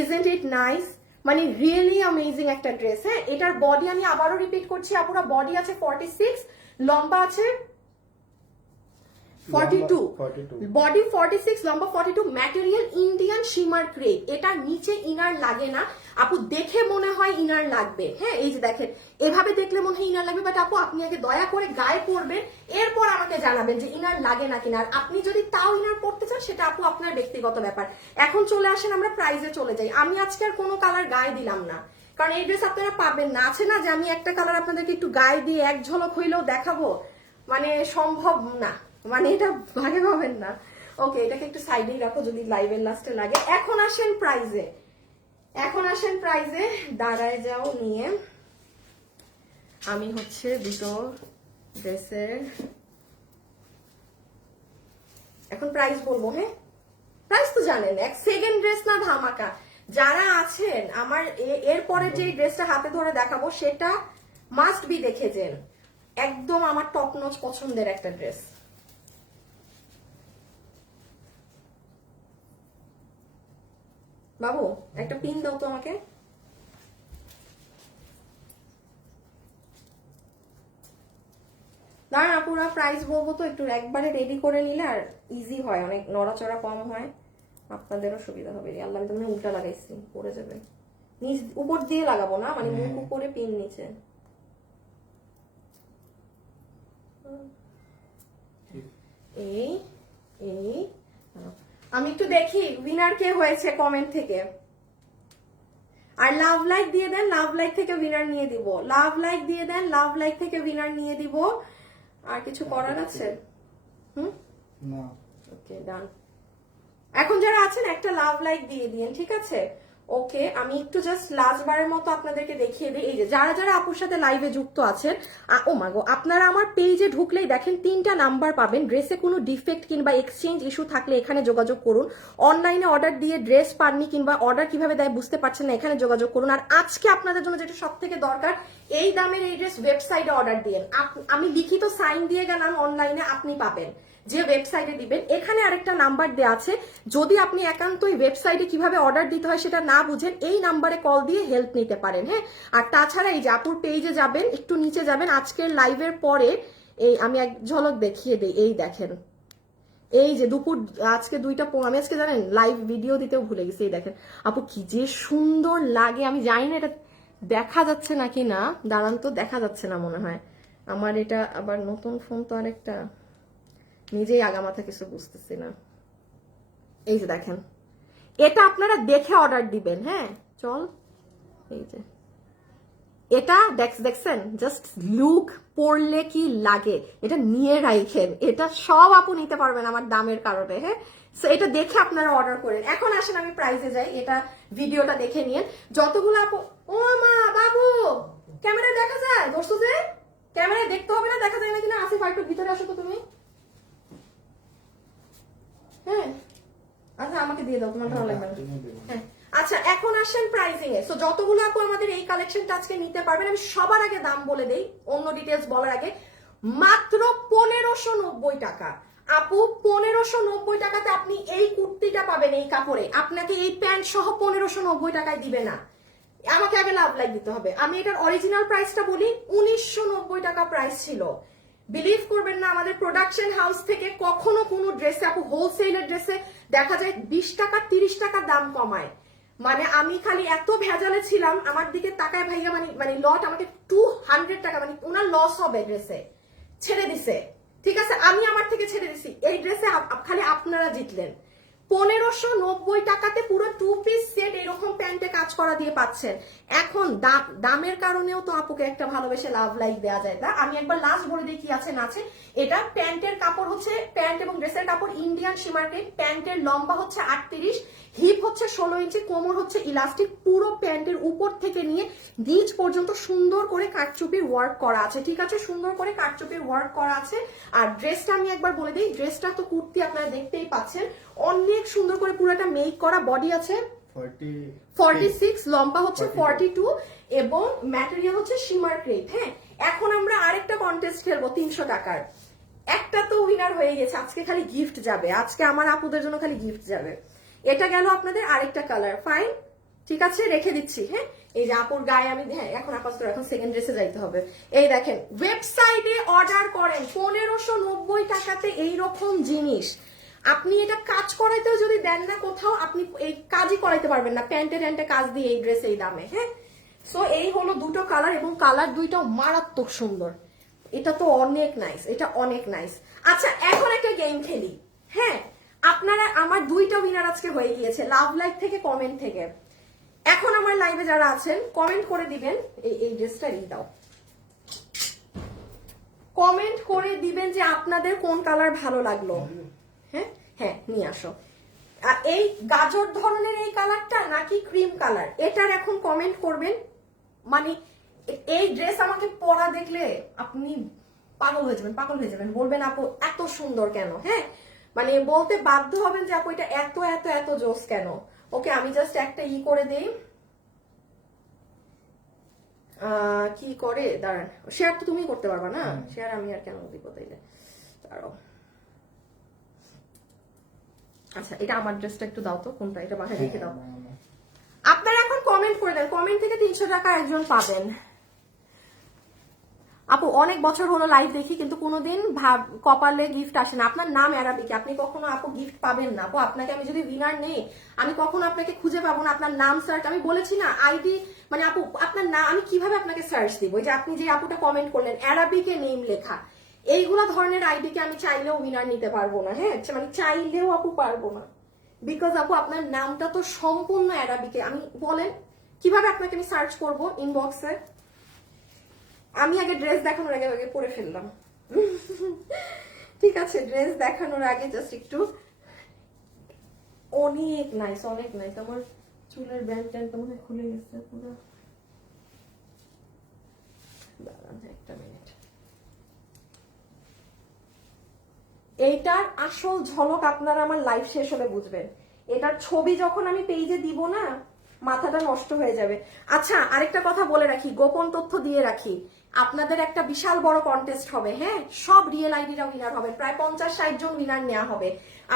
ইজন্ট ইট নাইস? মানে রিয়েলি অ্যামেজিং একটা ড্রেস। হ্যাঁ, এটার বডি আমি আবারও রিপিট করছি, আপুরা বডি আছে 46, লম্বা আছে 42, বডি 46, লম্বা 42, ম্যাটেরিয়াল ইন্ডিয়ান শিমার ক্রেপ। এটা নিচে ইনার লাগে না আপু, দেখে মনে হয় ইনার লাগবে। হ্যাঁ, এই যে দেখেন, এভাবে দেখলে মনে হয় ইনার লাগবে, বাট আপু আপনি আগে দয়া করে গায়ে পরবেন, এরপর আমাকে জানাবেন যে ইনার লাগে না কিনা। আর আপনি যদি তাও ইনার পড়তে চান সেটা আপু আপনার ব্যক্তিগত ব্যাপার। এখন চলে আসেন আমরা প্রাইজে চলে যাই। আমি আজকে আর কোনো কালার গায়ে দিলাম না, কারণ এই ড্রেস আপনারা পাবেন না। আছে না যে আমি একটা কালার আপনাদেরকে একটু গায়ে দিয়ে এক ঝলক হইলেও দেখাবো, মানে সম্ভব না, মানে এটা ভাগে পাবেন না। ওকে, এটাকে একটু সাইডেই রাখো যদি লাইভের লাস্টে লাগে। এখন আসেন প্রাইজে, এখন আসেন প্রাইজে, দাঁড়ায় যাও নিয়ে। আমি হচ্ছে দুটো ড্রেসের এখন প্রাইস বলবো। হ্যাঁ, প্রাইস তো জানেন, এক সেকেন্ড ড্রেস না ধামাকা। যারা আছেন আমার এরপরে যে ড্রেসটা হাতে ধরে দেখাবো সেটা মাস্ট বি দেখেছেন, একদম আমার টপ নচ পছন্দের একটা ড্রেস। বাবু একটা পিন দাও তো আমাকে। দাঁড়ান আপুরা, প্রাইস বলবো তো, একটু একবারে রেডি করে নিলে আর ইজি হয়, অনেক নড়াচড়া কম হয়, আপনাদেরও সুবিধা হবে। আল্লাহ, আমি তো উল্টা লাগাইছি, পড়ে যাবে। নিচ উপর দিয়ে লাগাবো না, মানে মুখ উপরে পিন নিচে। এই এই আমি একটু দেখি উইনার কে হয়েছে কমেন্ট থেকে। আর লাভ লাইক দিয়ে দেন, লাভ লাইক থেকে উইনার নিয়ে দিব। লাভ লাইক দিয়ে দেন, লাভ লাইক থেকে উইনার নিয়ে দিব। আর কিছু করার আছে? না, ওকে, ডান। এখন যারা আছেন একটা লাভ লাইক দিয়ে দিন, ঠিক আছে? ওকে, আমি একটু জাস্ট লাস্ট বারের মতো আপনাদেরকে দেখিয়ে দিই। এই যে যারা যারা আপুর সাথে লাইভে যুক্ত আছেন, ও মাগো, আপনারা আমার পেজে ঢুকলেই দেখেন 3টা নাম্বার পাবেন। ড্রেসে কোনো ডিফেক্ট কিংবা এক্সচেঞ্জ ইস্যু থাকলে এখানে যোগাযোগ করুন। অনলাইনে অর্ডার দিয়ে ড্রেস পাননি কিংবা অর্ডার কিভাবে দেয় বুঝতে পারছেন না, এখানে যোগাযোগ করুন। আর আজকে আপনাদের জন্য যেটা সব থেকে দরকার, এই দামের এই ড্রেস ওয়েবসাইটে অর্ডার দিন। আমি লিখিত সাইন দিয়ে গেলাম, অনলাইনে আপনি পাবেন যে ওয়েবসাইটে দিবেন। এখানে আরেকটা নাম্বার দেওয়া আছে, যদি আপনি একান্তই ওয়েবসাইটে কিভাবে অর্ডার দিতে হয় সেটা না বুঝেন, এই নাম্বারে কল দিয়ে হেল্প নিতে পারেন। হ্যাঁ, আর তাছাড়া এই যে আপুর পেজে যাবেন, একটু নিচে যাবেন, আজকের লাইভের পরে এই আমি এক ঝলক দেখিয়ে দিই। এই দেখেন, এই যে দুপুর আজকে 2টা আমি আজকে জানেন লাইভ ভিডিও দিতেও ভুলে গেছি। এই দেখেন আপু, কি যে সুন্দর লাগে। আমি জানি না এটা দেখা যাচ্ছে নাকি না, দাঁড়ান তো, দেখা যাচ্ছে না মনে হয় আমার। এটা আবার নতুন ফোন তো, আরেকটা নিজেই আগামাথা কিছু বুঝতেছি না। এই যে দেখেন, এটা আপনারা দেখে অর্ডার দিবেন। হ্যাঁ, চল, এই যে এটা দেখছেন, জাস্ট লুক, পরলে কি লাগে, এটা নিয়ে রাখেন। এটা সব আপু নিতে পারবেন আমার দামের কারণে। হ্যাঁ, সো এটা দেখে আপনারা অর্ডার করেন। এখন আসেন আমি প্রাইসে যাই, এটা ভিডিওটা দেখে নিন যতগুলো আপু। ও মা বাবু, ক্যামেরায় দেখা যায়? দোস্ত যে ক্যামেরায় দেখতে হবে না, দেখা যায় না কিনা? আসিফ একটু ভিতরে আসো তো তুমি। হ্যাঁ, আচ্ছা আমাকে দিয়ে দাও, তোমার ভালো লাগবে না। হ্যাঁ, আচ্ছা এখন আসেন প্রাইসিং এ। সো যতগুলো আপু আমাদের এই কালেকশনটা আজকে নিতে পারবেন, আমি সবার আগে দাম বলে দেই, অন্য ডিটেলস বলার আগে। মাত্র 1590 টাকা আপু, 1590 টাকাতে আপনি এই কুর্তিটা পাবেন এই কাপড়ে। আপনাকে এই প্যান্ট সহ 1590 টাকায় দিবে না, আমাকে আগে লাভ লাইক দিতে হবে। আমি এটার অরিজিনাল প্রাইসটা বলি, 1990 টাকা প্রাইস ছিল। বিলিভ করবেন না, আমাদের প্রোডাকশন হাউস থেকে কখনো কোনো ড্রেসে আপু, হোলসেলের ড্রেসে দেখা যায় 20 টাকা 30 টাকা দাম কমায়। মানে আমি খালি এত ভেজালে ছিলাম, আমার দিকে তাকায় ভাইয়া, মানে লট আমাকে 200 টাকা, মানে ওনার লস হবে ড্রেসে, ছেড়ে দিছে। ঠিক আছে, আমি আমার থেকে ছেড়ে দিছি, এই ড্রেসে খালি আপনারা জিতলেন। 1590 টাকাতে পুরো 2 পিস সেট এরকম প্যান্টে কাজ করা দিয়ে পাচ্ছেন। এখন দামের কারণেও তো আপুকে একটা ভালোবেসে লাভ লাইক দেওয়া যায়। তা আমি একবার লাস্ট বলে দিই কি আছে না আছে। এটা প্যান্টের কাপড় হচ্ছে, প্যান্ট এবং ড্রেসের কাপড় ইন্ডিয়ান শিমার্কেট। প্যান্টের লম্বা হচ্ছে 38, হিপ হচ্ছে 16 ইঞ্চি, কোমর হচ্ছে ইলাস্টিক। পুরো প্যান্টের উপর থেকে নিয়ে নিচ পর্যন্ত সুন্দর করে কাটচুপির ওয়ার্ক করা আছে। ঠিক আছে, সুন্দর করে কাটচুপির ওয়ার্ক করা আছে। আর ড্রেসটা আমি একবার বলে দিই, ড্রেসটা তো কুর্তি আপনারা দেখতেই পাচ্ছেন, অনেক সুন্দর করে পুরোটা মেক করা। বডি আছে 46, লম্বা হচ্ছে 42 এবং ম্যাটেরিয়াল হচ্ছে শিমার ক্রেপ। হ্যাঁ, এখন আমরা আরেকটা কন্টেস্ট খেলবো 300 টাকার। একটা তো উইনার হয়ে গেছে, আজকে খালি গিফট যাবে, আজকে আমার আপুদের জন্য খালি গিফট যাবে। এটা গেল আপনাদের আরেকটা কালার, ফাইন, ঠিক আছে, রেখে দিচ্ছি। হ্যাঁ, এই যে আপুর গায়ে আমি, হ্যাঁ এখন আপাতত এখন সেকেন্ড ড্রেসে যাইতে হবে। এই দেখেন, ওয়েবসাইটে অর্ডার করেন 1590 টাকাতে এইরকম জিনিস, আপনি এটা কাজ করাইতেও যদি দেন না কোথাও, আপনি এই কাজই করাইতে পারবেন না, প্যান্টে ট্যান্টে কাজ দিয়ে এই ড্রেস এই দামে। হ্যাঁ, সো এই হলো দুটো কালার, এবং কালার দুইটাও মারাত্মক সুন্দর। এটা তো অনেক নাইস, এটা অনেক নাইস। আচ্ছা, এখন একটা গেম খেলি। হ্যাঁ, আপনারা, আমার দুইটা উইনার আজকে হয়ে গিয়েছে, লাভ লাইক থেকে, কমেন্ট থেকে। এখন আমার লাইভে যারা আছেন কমেন্ট করে দিবেন, এই ড্রেসটা দাও, কমেন্ট করে দিবেন যে আপনাদের কোন কালার ভালো লাগলো। হ্যাঁ হ্যাঁ, নিয়ে আসো। এই গাজর ধরনের এই কালারটা নাকি ক্রিম কালার, এটার এখন কমেন্ট করবেন। মানে এই ড্রেস আমাকে পরা দেখলে আপনি পাগল হয়ে যাবেন, পাগল হয়ে যাবেন, বলবেন আপু এত সুন্দর কেন। হ্যাঁ, মানে বলতে বাধ্য হবেন যে আপু এটা এত এত এত জোস কেন। ওকে, আমি জাস্ট একটা করে দেই, কি করে, দাঁড়ান, শেয়ার তো তুমি করতে পারবা না, শেয়ার আমি আর কেন দিব তাইলে, দাঁড়াও। আচ্ছা, এটা আমার ড্রেসটা একটু দাও তো, কোনটা, এটা বাসায় রেখে দাও। আপনারা এখন কমেন্ট করে দেন, কমেন্ট থেকে 300 টাকা একজন পাবেন। আপু অনেক বছর হলো লাইভ দেখি, কিন্তু কোনোদিন কপালে গিফট আসে না। আপনার নাম অ্যারাবিকে, আপনি কখনো আপু গিফট পাবেন না। আপু আপনাকে আমি যদি উইনার নেই, আমি কখনো আপনাকে খুঁজে পাবো না। আপনার নাম সার্চ, আমি বলেছি না আইডি, মানে আপু আপনার নাম আমি কিভাবে আপনাকে সার্চ দিব। যে আপনি যে আপুটা কমেন্ট করলেন অ্যারাবিকে নেম লেখা, এইগুলা ধরনের আইডিকে আমি চাইলেও উইনার নিতে পারবো না। হ্যাঁ, মানে চাইলেও আপু পারবো না, বিকজ আপু আপনার নামটা তো সম্পূর্ণ অ্যারাবিকে। আমি বলেন কিভাবে আপনাকে আমি সার্চ করবো ইনবক্সে। আমি আগে ড্রেস দেখানোর আগে আগে পরে ফেললাম। ঠিক আছে, ড্রেস দেখানোর আগে জাস্ট একটু, অনেক নাইস, অনেক নাইস। আমার চুলের ব্যান্ড ট্যান্ড তো মনে হয় খুলে গেছে পুরো, দাঁড়ান একটা মিনিট। এইটার আসল ঝলক আপনারা আমার লাইভ শেষ হলে বুঝবেন। এটার ছবি যখন আমি পেজে দিব না, মাথাটা নষ্ট হয়ে যাবে। আচ্ছা, আরেকটা কথা বলে রাখি, গোপন তথ্য দিয়ে রাখি, আপনাদের একটা বিশাল বড় কন্টেস্ট হবে। হ্যাঁ, সব রিয়েল আইডিরা উইনার হবে, প্রায় 50-60 জন উইনার নেওয়া হবে।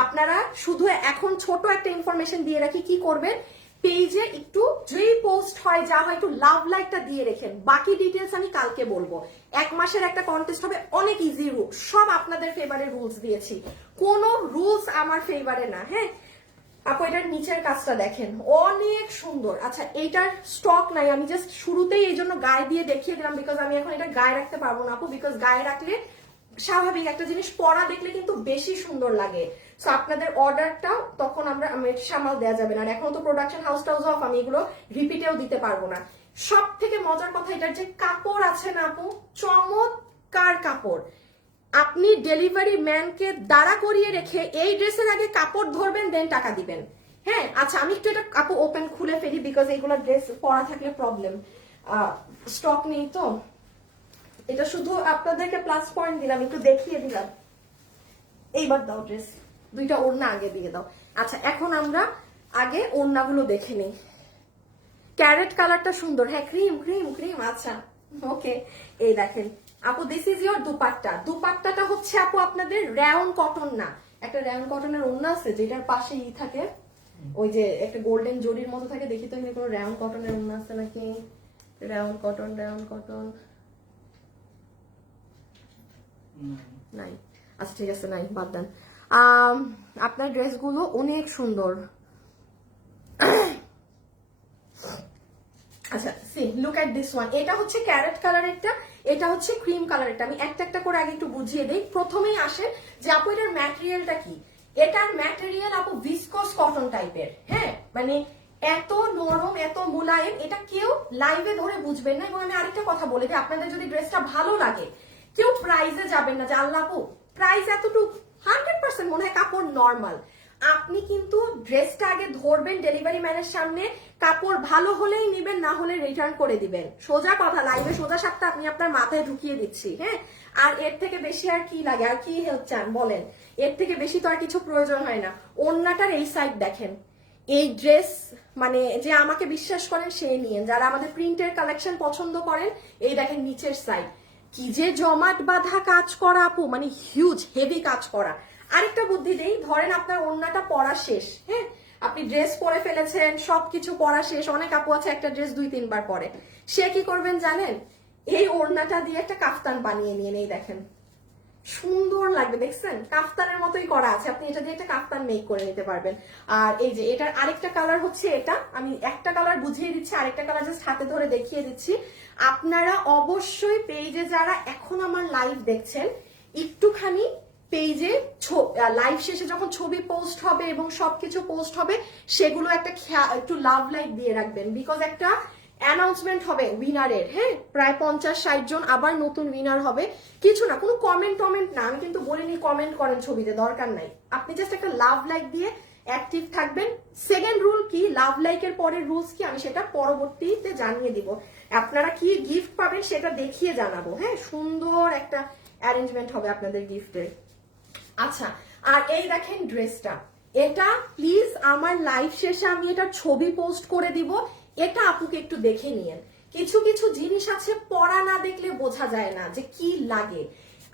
আপনারা শুধু এখন ছোট একটা ইনফরমেশন দিয়ে রাখি, কি করবেন, পেজে একটু যেই পোস্ট হয় যা হয় একটু লাভ লাইকটা দিয়ে রেখেন, বাকি ডিটেলস আমি কালকে বলবো। 1 মাসের একটা কন্টেস্ট হবে, অনেক ইজি রুল, সব আপনাদের ফেভারে রুলস দিয়েছি, কোনো রুলস আমার ফেভারে না। হ্যাঁ আপু, এটার নিচের কাজটা দেখেন, অনেক সুন্দর। আচ্ছা, এইটার স্টক নাই, আমি জাস্ট শুরুতেই এই জন্য গায়ে দিয়ে দেখিয়ে দিলাম, বিকজ আমি এখন এটা গায়ে রাখতে পারবো না আপু, বিকজ গায়ে রাখলে স্বাভাবিক একটা জিনিস পরা দেখলে কিন্তু বেশি সুন্দর লাগে। সো আপনাদের অর্ডারটা তখন আমরা সামাল দেওয়া যাবে না, আর এখন তো প্রোডাকশন হাউসটাও অফ, আমি এগুলো রিপিটেও দিতে পারবো না। সব থেকে মজার কথা, এটার যে কাপড় আছে না আপু, চমৎকার কাপড়। আপনি ডেলিভারি ম্যানকে দাঁড়া করিয়ে রেখে এই ড্রেসের আগে কাপড় ধরবেন, দেন টাকা দিবেন। হ্যাঁ, আচ্ছা আমি একটু এটা আপু ওপেন খুলে ফেলি, বিকজ এইগুলো ড্রেস পরা থাকলে প্রবলেম, স্টক নেই তো। এটা শুধু আপনাদেরকে প্লাস পয়েন্ট দিলাম, একটু দেখিয়ে দিলাম। এইবার দাও ড্রেস, দুইটা ওড়না আগে দিয়ে দাও। আচ্ছা, এখন আমরা আগে ওড়নাগুলো দেখে নিই। ক্যারেট কালারটা সুন্দর, হ্যাঁ ক্রিম ক্রিম ক্রিম। আচ্ছা ওকে, এই দেখেন আপু, দিস ইজ ইয়োর দুপাট্টা। দুপাট্টাটা হচ্ছে আপু আপনাদের রাউন্ড কটন না, একটা রাউন্ড কটনের ওড়না আছে যেটার পাশে থাকে, ওই যে একটা গোল্ডেন জরির মতো থাকে, দেখি তো এখানে কোনো রাউন্ড কটনের ওড়না আছে নাকি। রাউন্ড কটন, রাউন্ড কটন নাই। আচ্ছা ঠিক আছে, নাই, বাদ দেন। আপনার ড্রেসগুলো অনেক সুন্দর। আচ্ছা, see look at this one. এটা হচ্ছে ক্যারেট কালারেরটা, এটা হচ্ছে ক্রিম কালারেরটা। আমি একটা একটা করে আগে একটু বুঝিয়ে দেই। প্রথমেই আসে যে আপু এটার ম্যাটেরিয়ালটা কি। এটার ম্যাটেরিয়াল আপু ভিসকস কটন টাইপের। হ্যাঁ, মানে এত নরম, এত মোলায়েম, এটা কেউ লাইভে ধরে বুঝবেন না। এবং আমি আরেকটা কথা বলে দিই, আপনাদের যদি ড্রেসটা ভালো লাগে, কেউ প্রাইজে যাবেন না যে আল্লাহ আপু প্রাইস এতটুকু, 100% মনে হয় কাপড় নর্মাল। আপনি কিন্তু ড্রেসটা আগে ধরবেন ডেলিভারি ম্যানের সামনে, কাপড় ভালো হলেই নিবেন, না হলে রিটার্ন করে দিবেন। সোজা কথা, লাইভে সোজা সাপটা আপনি আপনার মাথায় ঢুকিয়ে দিচ্ছি। হ্যাঁ, আর এর থেকে বেশি আর কি লাগে, আর কি হেল্প চান বলেন, এর থেকে বেশি তো আর কিছু প্রয়োজন হয় না। ওড়নাটার এই সাইড দেখেন, এই ড্রেস মানে যে আমাকে বিশ্বাস করেন সেই নিয়ে, যারা আমাদের প্রিন্টের কালেকশন পছন্দ করেন, এই দেখেন নিচের সাইড কি যে জমাট বাঁধা কাজ করা আপু, মানে হিউজ হেভি কাজ করা। আরেকটা বুদ্ধি দেই, ধরেন আপনার ওড়নাটা পরা শেষ, হ্যাঁ, আপনি ড্রেস পরে ফেলেছেন, সবকিছু পরা শেষ, অনেক আপু আছে একটা ড্রেস 2-3 বার পরে, সে কি করবেন জানেন, এই ওড়নাটা দিয়ে একটা কাফতান বানিয়ে নিয়ে নেই, দেখেন সুন্দর লাগবে, দেখছেন কাফতানের মতোই করা আছে, আপনি এটা দিয়ে একটা কাফতান মেক করে নিতে পারবেন। আর এই যে এটার আরেকটা কালার হচ্ছে এটা, আমি একটা কালার বুঝিয়ে দিচ্ছি, আরেকটা কালার জাস্ট হাতে ধরে দেখিয়ে দিচ্ছি। আপনারা অবশ্যই পেজে যারা এখন আমার লাইভ দেখছেন, একটুখানি পেজে লাইভ শেষে যখন ছবি পোস্ট হবে এবং সবকিছু পোস্ট হবে, সেগুলো একটা একটু লাভ লাইক দিয়ে রাখবেন, বিকজ একটা অ্যানাউন্সমেন্ট হবে উইনারের, হ্যাঁ, প্রায় 50-60 জন আবার নতুন উইনার হবে। কিছু না, কোনো কমেন্ট না, আমি কিন্তু বলিনি কমেন্ট করেন ছবিতে, দরকার নাই, আপনি জাস্ট একটা লাভ লাইক দিয়ে অ্যাক্টিভ থাকবেন। সেকেন্ড রুল কি, লাভ লাইকের পরের রুলস কি, আমি সেটা পরবর্তীতে জানিয়ে দিব। আপনারা কি গিফট পাবেন সেটা দেখিয়ে জানাবো, হ্যাঁ, সুন্দর একটা অ্যারেঞ্জমেন্ট হবে আপনাদের গিফটের। আচ্ছা, আর এই দেখেন ড্রেসটা, এটা প্লিজ আমার লাইভ শেষে আমি এটার ছবি পোস্ট করে দিব, এটা আপুকে একটু দেখে নিয়েন। কিছু কিছু জিনিস আছে পরা না দেখলে বোঝা যায় না যে কি লাগে।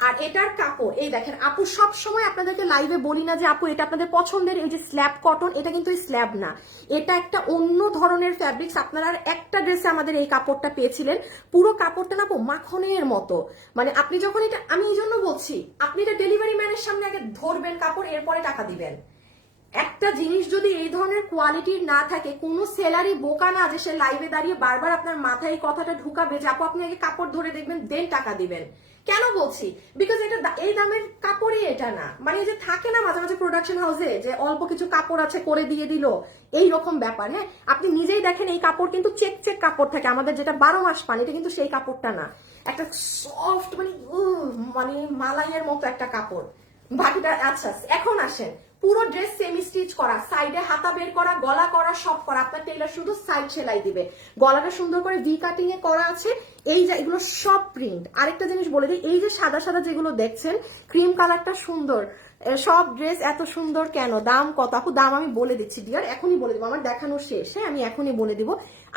আর এটার কাপড় এই দেখেন আপু, সব সময় আপনাদেরকে লাইভে বলি না যে আপু এটা আপনাদের পছন্দের, এই যে স্ল্যাব কটন, এটা কিন্তু এই স্ল্যাব না, এটা একটা অন্য ধরনের ফ্যাব্রিক্স। আপনারা একটা ড্রেসে আমাদের এই কাপড়টা পেয়েছিলেন, পুরো কাপড়টা না আপু মাখনের মতো, মানে আপনি যখন এটা, আমি এই জন্য বলছি আপনি এটা ডেলিভারি ম্যানের সামনে আগে ধরবেন কাপড়, এরপরে টাকা দিবেন। একটা জিনিস যদি এই ধরনের কোয়ালিটির না থাকে, কোনো সেলারি বোকা না যে সে লাইভে দাঁড়িয়ে বারবার আপনার মাথায় এই কথাটা ঢুকাবে যে আপু আপনি আগে কাপড় ধরে দেখবেন দেন টাকা দিবেন। কেন বলছি, বিকজ এটা এই দামের কাপড়ই এটা না, মানে যে থাকে না মাঝে মাঝে প্রোডাকশন হাউসে যে অল্প কিছু কাপড় আছে করে দিয়ে দিল, এই রকম ব্যাপার। হ্যাঁ, আপনি নিজেই দেখেন এই কাপড় কিন্তু চেক কাপড় থাকে আমাদের, যেটা 12 মাস পান, এটা কিন্তু সেই কাপড়টা না, একটা সফট মানে মালাইয়ের মতো একটা কাপড় বাকিটা। আচ্ছা এখন আসেন, পুরো ড্রেস সেমি স্টিচ করা, সাইডে হাতা বের করা, গলা করা, সব করা, আপনার টেইলার শুধু সাইড সেলাই দিবে, গলাটা সুন্দর করে ভি কাটিং এ করা আছে। এই যে এগুলো সব প্রিন্ট। আরেকটা জিনিস বলে দিই, এই যে সাদা সাদা যেগুলো দেখছেন, ক্রিম কালারটা সুন্দর, সব ড্রেস এত সুন্দর কেন, দাম কত আপু? দাম আমি বলে দিচ্ছি ডিয়ার, এখনই বলে দিব, আমার দেখানো শেষ, হ্যাঁ আমি এখনই বলে দিব।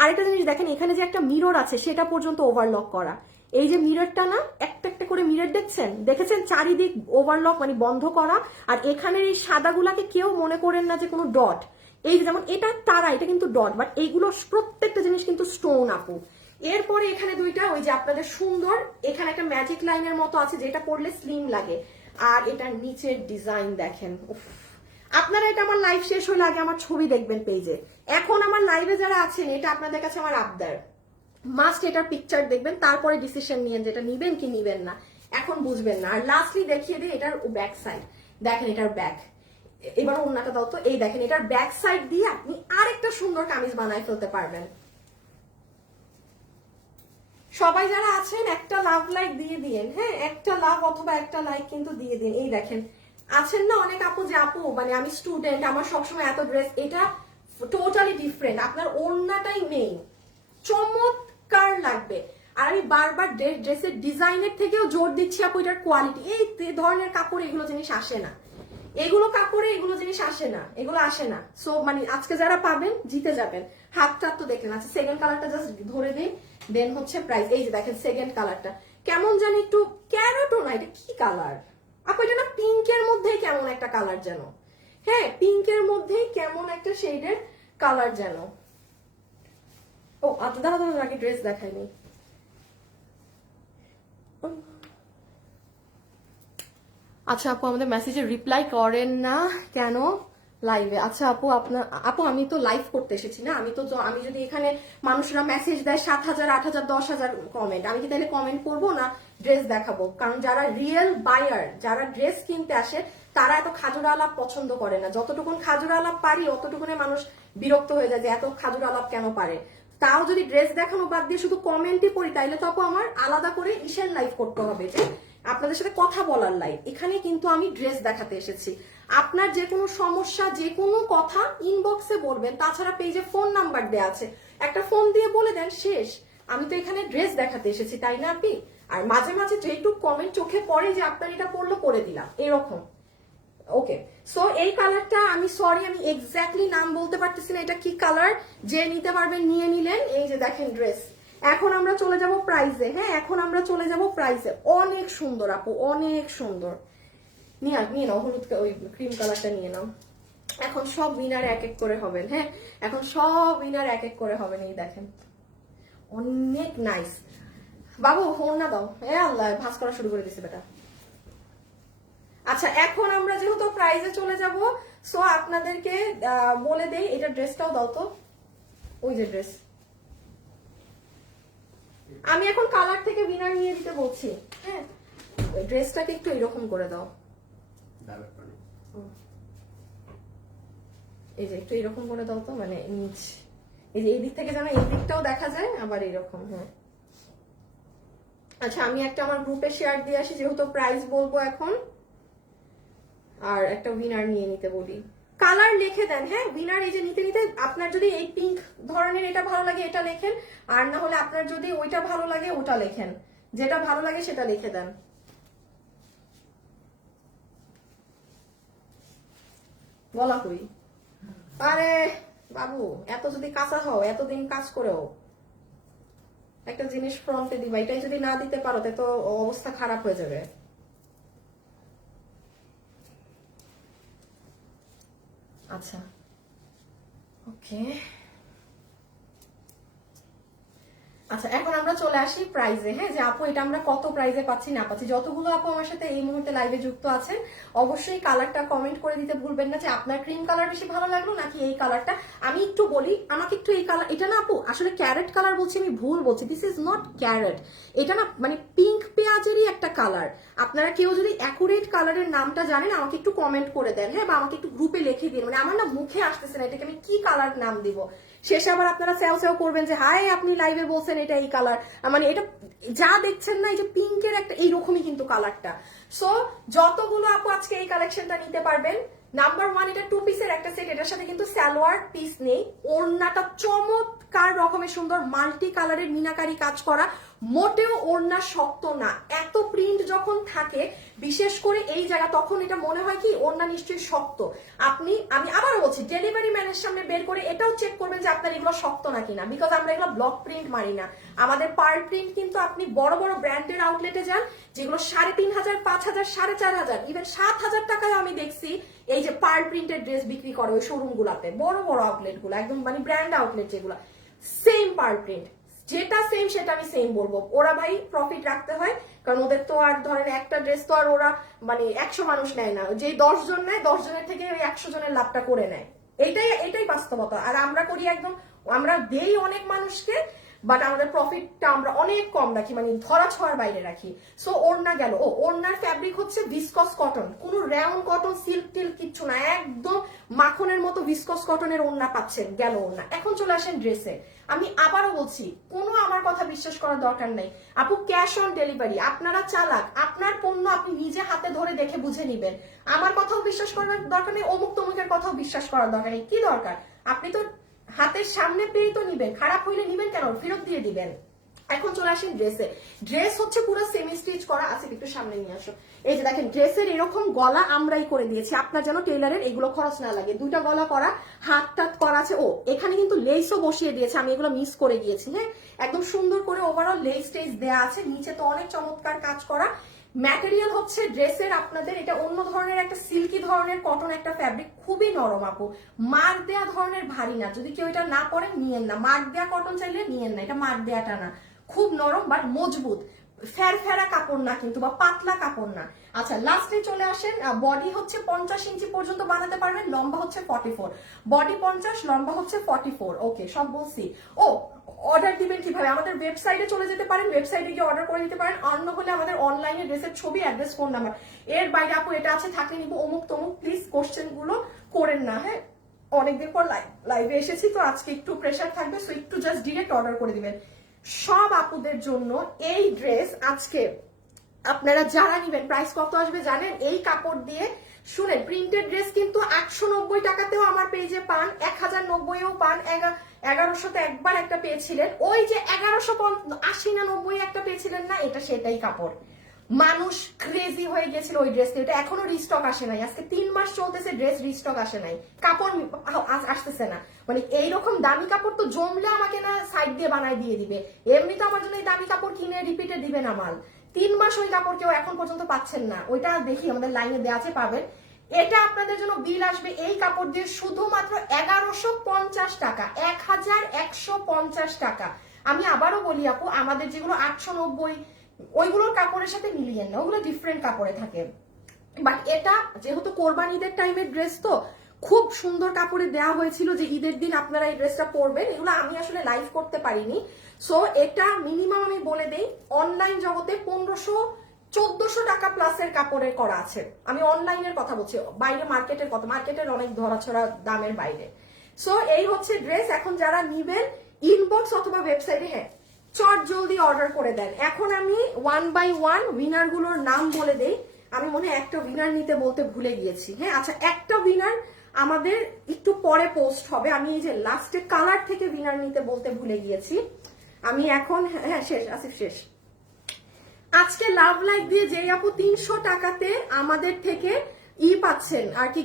আরেকটা জিনিস দেখেন, এখানে যে একটা মিরর আছে সেটা পর্যন্ত ওভারলক করা, এই যে মিররটা না, একটা একটা করে মিরর দেখেছেন চারিদিক ওভারলক মানে বন্ধ করা। আর এখানের এই সাদাগুলাকে কেউ মনে করেন না যে কোনো ডট, এই যেমন এটা তারা, এটা কিন্তু ডট, বাট এইগুলো প্রত্যেকটা জিনিস কিন্তু স্টোন আপু। এরপরে এখানে দুইটা ওই যে আপনাদের সুন্দর, এখানে একটা ম্যাজিক লাইনের মতো আছে যেটা পরলে স্লিম লাগে। আর এটার নিচের ডিজাইন দেখেন, উফ, আপনারা এটা আমার লাইভ শেষ হলে আগে আমার ছবি দেখবেন পেজে। এখন আমার লাইভে যারা আছেন, এটা আপনাদের কাছে আমার আবদার, মাস্ট এটার পিকচার দেখবেন, তারপরে ডিসিশন নিয়েন যেটা নিবেন কি নিবেন না, এখন বুঝবেন না। আর লাস্টলি দেখিয়ে দিই এটার ব্যাক সাইড, দেখেন এটার ব্যাক, এবার ওন্নাটা দাও তো, এই দেখেন এটার ব্যাক সাইড দিয়ে আপনি আরেকটা সুন্দর কামিজ বানায় ফেলতে পারবেন। সবাই যারা আছেন একটা লাভ লাইক দিয়ে দিন, হ্যাঁ একটা লাভ অথবা একটা লাইক কিন্তু দিয়ে দিন। এই দেখেন আছেন না অনেক আপু যে আপু মানে আমি স্টুডেন্ট, আমার সবসময় এত ড্রেস, এটা টোটালি ডিফারেন্ট, আপনার ওড়নাটাই মেইন, চমৎকার লাগবে। আর আমি বারবার ড্রেসের ডিজাইনের থেকেও জোর দিচ্ছি আপু এটার কোয়ালিটি। এই ধরনের কাপড়ে এগুলো জিনিস আসে না, এগুলো কাপড়ে এগুলো জিনিস আসে না, এগুলো আসে না। সো মানে আজকে যারা পাবেন জিতে যাবেন। হাতটা তো দেখলেন। আচ্ছা সেকেন্ড কালারটা জাস্ট ধরে দিই, দেন হচ্ছে প্রাইস। এই যে দেখেন সেকেন্ড কালারটা কেমন জানি একটু ক্যারোটো না, এটা কি কালার আপু? এটা না পিঙ্কের মধ্যেই কেমন একটা কালার যেন, হ্যাঁ পিঙ্কের মধ্যেই কেমন একটা শেডের কালার যেন। ও আচ্ছা দাদা আগে ড্রেস দেখায়নি। আচ্ছা আপু আমাদের মেসেজে রিপ্লাই করেন না কেন লাইভে? আচ্ছা আপু আপনার আপু আমি তো লাইভ করতে এসেছি না, আমি যদি এখানে মানুষরা মেসেজ দেয় 7,000 8,000 10,000 কমেন্ট, আমি কি তাহলে কমেন্ট করবো না ড্রেস দেখাবো? কারণ যারা রিয়েল বায়ার, যারা ড্রেস কিনতে আসে, তারা এত খাজুর আলাপ পছন্দ করে না। যতটুকুন খাজুর আলাপ পারি অতটুকুনে মানুষ বিরক্ত হয়ে যায় যে এত খাজুর আলাপ কেন পারে। তাও যদি ড্রেস দেখানো বাদ দিয়ে শুধু কমেন্টই পড়ি, তাইলে তো আপু আমার আলাদা করে ইসের লাইভ করতে হবে যে আপনাদের সাথে কথা বলার লাইভ। এখানে কিন্তু আমি ড্রেস দেখাতে এসেছি। আপনার যে কোনো সমস্যা, যে কোনো কথা ইনবক্সে বলবেন, তাছাড়া পেজে ফোন নাম্বার দেওয়া আছে, একটা ফোন দিয়ে বলে দেন শেষ। আমি তো এখানে ড্রেস দেখাতে এসেছি, তাই না আপনি? আর মাঝে মাঝে যেটুকু কমেন্ট চোখে পড়ে যে আপনার এটা পড়লো করে দিলাম, এরকম। ওকে সো এই কালারটা আমি সরি আমি এক্স্যাক্টলি নাম বলতে পারতেছি না এটা কি কালার, যে নিতে পারবেন নিয়ে নিলেন। এই যে দেখেন ড্রেস এখন আমরা চলে যাব প্রাইজে। হ্যাঁ, এখন আমরা চলে যাব প্রাইজে। অনেক সুন্দর আপু, অনেক সুন্দর। নিয়ে নাও হলুদ, ওই ক্রিম কালারটা নিয়ে নাও। এখন সব উইনার এক এক করে হবেন। হ্যাঁ, এখন সব উইনার এক এক করে হবেন। এই দেখেন অনেক নাইস। বাবু ফোন না দাও, এ আল্লাহ ভাঁজ করা শুরু করে দিছে বেটা। আচ্ছা, এখন আমরা যেহেতু প্রাইজে চলে যাব, সো আপনাদেরকে বলে দেই, এটা ড্রেসটাও দাও তো, ওই যে ড্রেস। আমি এখন কালার থেকে উইনার নিয়ে দিতে বলছি। হ্যাঁ, ওই ড্রেসটাকে একটু এরকম করে দাও, এই যে একটু এরকম করে দাও তো, মানে নিচ, এই যে এই দিক থেকে যেন এই দিকটাও দেখা যায়, আবার এরকম। হ্যাঁ, আচ্ছা আমি একটা আমার গ্রুপে শেয়ার দিয়ে আসি, যেহেতু প্রাইস বলবো এখন, আর একটা উইনার নিয়ে নিতে বলি। কালার লিখে দেন। হ্যাঁ, উইনার এই যে নিতে নিতে আপনার যদি এই পিঙ্ক ধরনের এটা ভালো লাগে এটা লেখেন, আর না হলে আপনার যদি ওইটা ভালো লাগে ওটা লেখেন, যেটা ভালো লাগে সেটা লিখে দেন। বলা কই, আরে বাবু এত যদি কাঁচা হও, এতদিন কাজ করেও একটা জিনিস ফ্রন্টে দিবা, এটাই যদি না দিতে পারো তাহলে তো অবস্থা খারাপ হয়ে যাবে। আচ্ছা ওকে, আচ্ছা এখন আমরা চলে আসি প্রাইজে। হ্যাঁ, যে আপু এটা আমরা কত প্রাইজে পাচ্ছি না পাচ্ছি। যতগুলো আপু আমার সাথে এই মুহূর্তে লাইভে যুক্ত আছেন, অবশ্যই কালারটা কমেন্ট করে দিতে ভুলবেন না যে আপনার ক্রিম কালার বেশি ভালো লাগলো নাকি এই কালারটা। আমি একটু বলি, আমাকে একটু এই কালার, এটা না আপু আসলে ক্যারেট কালার বলছি, আমি ভুল বলছি, দিস ইজ নট ক্যারেট, এটা না মানে পিঙ্ক পেঁয়াজেরই একটা কালার। আপনারা কেউ যদি অ্যাকুরেট কালারের নামটা জানেন আমাকে একটু কমেন্ট করে দেন। হ্যাঁ, বা আমাকে একটু গ্রুপে লিখে দিন, মানে আমার না মুখে আসতেছে না এটাকে আমি কি কালার নাম দিব। শেষে আবার আপনারা সেও সেও করবেন যে হাই আপনি লাইভে বলছেন এটা এই কালার, মানে এটা যা দেখছেন না এই যে পিঙ্কের একটা এইরকমই কিন্তু কালারটা। সো যতগুলো আপু আজকে এই কালেকশনটা নিতে পারবেন, নাম্বার 1 এটা 2 পিসের একটা সেট, এটার সাথে কিন্তু সালোয়ার পিস নেই। ওড়নাটা চমৎকার রকমের সুন্দর মাল্টি কালারের মিনাকারি কাজ করা, মোটেও ওড়না শক্ত না। এত প্রিন্ট যখন থাকে বিশেষ করে এই জায়গা, তখন এটা মনে হয় কি ওড়না নিশ্চয়ই শক্ত। আমি আবারও বলছি, ডেলিভারি ম্যানের সামনে বের করে এটাও চেক করবেন যে আপনার এগুলো শক্ত নাকি না, বিকজ আমরা এগুলো ব্লক প্রিন্ট মারি না। আমাদের পার প্রিন্ট কিন্তু আপনি বড় বড় ব্র্যান্ডের আউটলেটে যান, যেগুলো 3500, 5000, 4500, ইভেন 7000 টাকায় আমি দেখছি এই যে পার প্রিন্টের ড্রেস বিক্রি করে ওই শোরুম গুলাতে, বড় বড় আউটলেট গুলো, একদম মানে ব্র্যান্ড আউটলেট যেগুলো, সেম পার প্রিন্ট, যেটা সেম সেটা আমি সেম বলবো। ওরা ভাই প্রফিট রাখতে হয়, কারণ ওদের তো আর ধরেন একটা ড্রেস তো আর ওরা মানে 100 মানুষ নেয় না, যে 10 জন নেয় 10 জনের থেকে ওই 100 জনের লাভটা করে নেয়। এটাই বাস্তবতা। আর আমরা করি একদম, আমরা দেই অনেক মানুষকে, বাট আমাদের প্রফিটটা আমরা অনেক কম রাখি, মানে ধরা ছোঁয়ার বাইরে রাখি। সো ওড়না গেল, ওড়নার ফ্যাব্রিক হচ্ছে ভিসকস কটন, কোনো র্যাউন কটন সিল্ক টিল কিচ্ছু না, একদম মাখনের মতো ভিসকস কটনের ওড়না পাচ্ছেন। গেল ওড়না। এখন চলে আসেন ড্রেসে। আমি আবারও বলছি, কোনো আমার কথা বিশ্বাস করার দরকার নাই আপু, ক্যাশ অন ডেলিভারি। আপনারা চালাক, আপনার পণ্য আপনি নিজে হাতে ধরে দেখে বুঝে নিবেন। আমার কথাও বিশ্বাস করার দরকার নেই, অমুক তমুকের কথাও বিশ্বাস করার দরকার নেই। কি দরকার, আপনি তো হাতের সামনে পেয়ে তো নিবেন, খারাপ হইলে নিবেন কেন, ফেরত দিয়ে দিবেন। এখন চলে আসেন ড্রেসে। ড্রেস হচ্ছে পুরো সেমি স্টিচ করা আছে, একটু সামনে নিয়ে আসো। এই যে দেখেন ড্রেসের এরকম গলা আমরাই করে দিয়েছি, আপনার যেন টেইলারের এগুলো খরচ না লাগে। দুইটা গলা করা, হাত টাত করা আছে। ও এখানে কিন্তু লেসও বসিয়ে দিয়েছে, আমি এগুলো মিস করে গিয়েছি। হ্যাঁ, একদম সুন্দর করে ওভারঅল লেস টেস দেওয়া আছে, নিচে তো অনেক চমৎকার কাজ করা। ম্যাটেরিয়াল হচ্ছে ড্রেসের আপনাদের এটা অন্য ধরনের একটা সিল্কি ধরনের কটন একটা ফ্যাব্রিক, খুবই নরম আপু, মার্ক দেয়া ধরনের ভারী না। যদি কেউ এটা না পরেন নিয়েন না, মার্ক দেয়া কটন চাইলে নিয়েন না, এটা মার্ক দেয়াটা না, খুব নরম বাট মজবুত, ফেরফেরা কাপড় না কিন্তু, বা পাতলা কাপড় না। আচ্ছা লাস্টে চলে আসেন, বডি হচ্ছে 50 ইঞ্চি পর্যন্ত বানাতে পারবেন, লম্বা হচ্ছে 44, বডি 50, লম্বা হচ্ছে 44। ওকে, সব বলছি। ও অর্ডার দিবেন কিভাবে, আমাদের ওয়েবসাইটে চলে যেতে পারেন, ওয়েবসাইটে গিয়ে অর্ডার করে দিতে পারেন, অন্য হলে আমাদের অনলাইনে ড্রেসের ছবি, অ্যাড্রেস, ফোন নাম্বার। এর বাইরে আপু এটা আছে থাকলে নিবো অমুক তমুক, প্লিজ কোশ্চেন গুলো করেন না। হ্যাঁ, অনেকদিন পর লাইভে এসেছি তো আজকে একটু প্রেশার থাকবে, সো একটু জাস্ট ডিরেক্ট অর্ডার করে দিবেন। সব আপুদের জন্য এই ড্রেস আজকে আপনারা যারা নিবেন, প্রাইস কত আসবে জানেন? এই কাপড় দিয়ে শুনেন, প্রিন্টেড ড্রেস কিন্তু 890 টাকাতেও আমার পেজে পান, 1090-এও পান, 1100-তে একবার একটা পেয়েছিলেন, ওই যে 1180 না 90 একটা পেয়েছিলেন না, এটা সেটাই কাপড়। মানুষ ক্রেজি হয়ে গেছিল ওই ড্রেস নিয়ে। ওটা এখনো রিস্টক আসে নাই, আজকে 3 মাস চলতেছে ড্রেস রিস্টক আসে নাই, কাপড় আসতেছে না। মানে এইরকম দামি কাপড় তো জমলে আমাকে না সাইড দিয়ে বানাই দিয়ে দিবে, এমনি তো আমার জন্য এই দামি কাপড় কিনে রিপিটে দিবে না মাল। 3 মাস ওই কাপড় কেউ এখন পর্যন্ত পাচ্ছেন না, ওইটা দেখি আমাদের লাইনে দেওয়া আছে, পাবেন। এটা আপনাদের জন্য বিল আসবে এই কাপড় দিয়ে শুধুমাত্র 1150 টাকা, 1150 টাকা। আমি আবারও বলি আপু, আমাদের যেগুলো 890 ওইগুলোর কাপড়ের সাথে মিলিয়ে না, ওগুলো ডিফারেন্ট কাপড়ে থাকে। বাট এটা যেহেতু কোরবান ঈদের টাইমের ড্রেস, তো খুব সুন্দর কাপড়ে দেওয়া হয়েছিল যে ঈদের দিন আপনারা এই ড্রেসটা পরবেন। এগুলো আমি আসলে লাইভ করতে পারিনি, সো এটা মিনিমাম আমি বলে দেই অনলাইন জগতে 1500-1400 টাকা প্লাসের কাপড়ের করা আছে। আমি অনলাইনের কথা বলছি, বাইরে মার্কেটের কথা, মার্কেটের অনেক ধরাছড়া দামের বাইরে। সো এই হচ্ছে ড্রেস। এখন যারা নিবেন ইনবক্স অথবা ওয়েবসাইটে হ্যাঁ চট জলদি অর্ডার করে দেন। এখন আমি 1 by 1 উইনার গুলোর নাম বলে দেই। আমি মনে হয় একটা উইনার নিতে বলতে ভুলে গিয়েছি। হ্যাঁ আচ্ছা, একটা উইনার আমাদের একটু পরে পোস্ট হবে। আমি এই যে লাস্টে কালার থেকে উইনার নিতে বলতে ভুলে গিয়েছি। আমি এখন হ্যাঁ শেষ, আসিফ শেষ। আজকে লাভ লাইক দিয়ে যে আপু 300 টাকাতে আমাদের থেকে পাচ্ছেন আর কি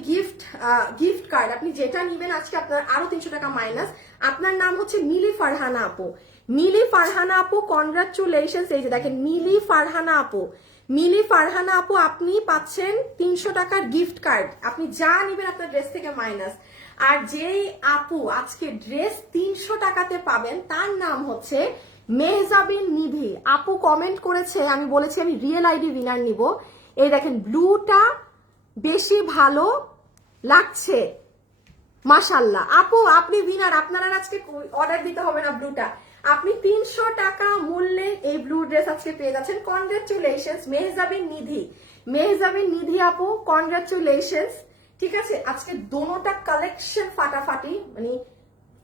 গিফট কার্ড, আপনি যেটা নিবেন আজকে আপনার আরো 300 টাকা মাইনাস। আপনার নাম হচ্ছে মিলি ফারহানা আপু। মিলি ফারহানা আপু কনগ্রাচুলেশনস। এই যে দেখেন মিলি ফারহানা আপু, মিলি ফারহানা আপু আপনি পাচ্ছেন 300 টাকার গিফট কার্ড, আপনি যা নিবেন আপনার ড্রেস থেকে মাইনাস। আর যেই আপু আজকে ড্রেস 300 টাকাতে পাবেন তার নাম হচ্ছে মেহজাবিন নিধি আপু। কমেন্ট করেছে, আমি বলেছি আমি রিয়েল আইডি উইনার নিব। এই দেখেন ব্লুটা বেশি ভালো লাগছে, মাশাল্লাহ আপু আপনি উইনার। আপনারা আজকে অর্ডার দিতে হবে না ব্লুটা, আপনি 300 টাকা মূল্যে এই ব্লু ড্রেস আজকে পেয়ে যাচ্ছেন। কনগ্রাচুলেশনস মেহজাবিন নিধি, মেহজাবিন নিধি আপু কনগ্রাচুলেশনস। ঠিক আছে, আজকে দোনোটা কালেকশন ফাটাফাটি, মানে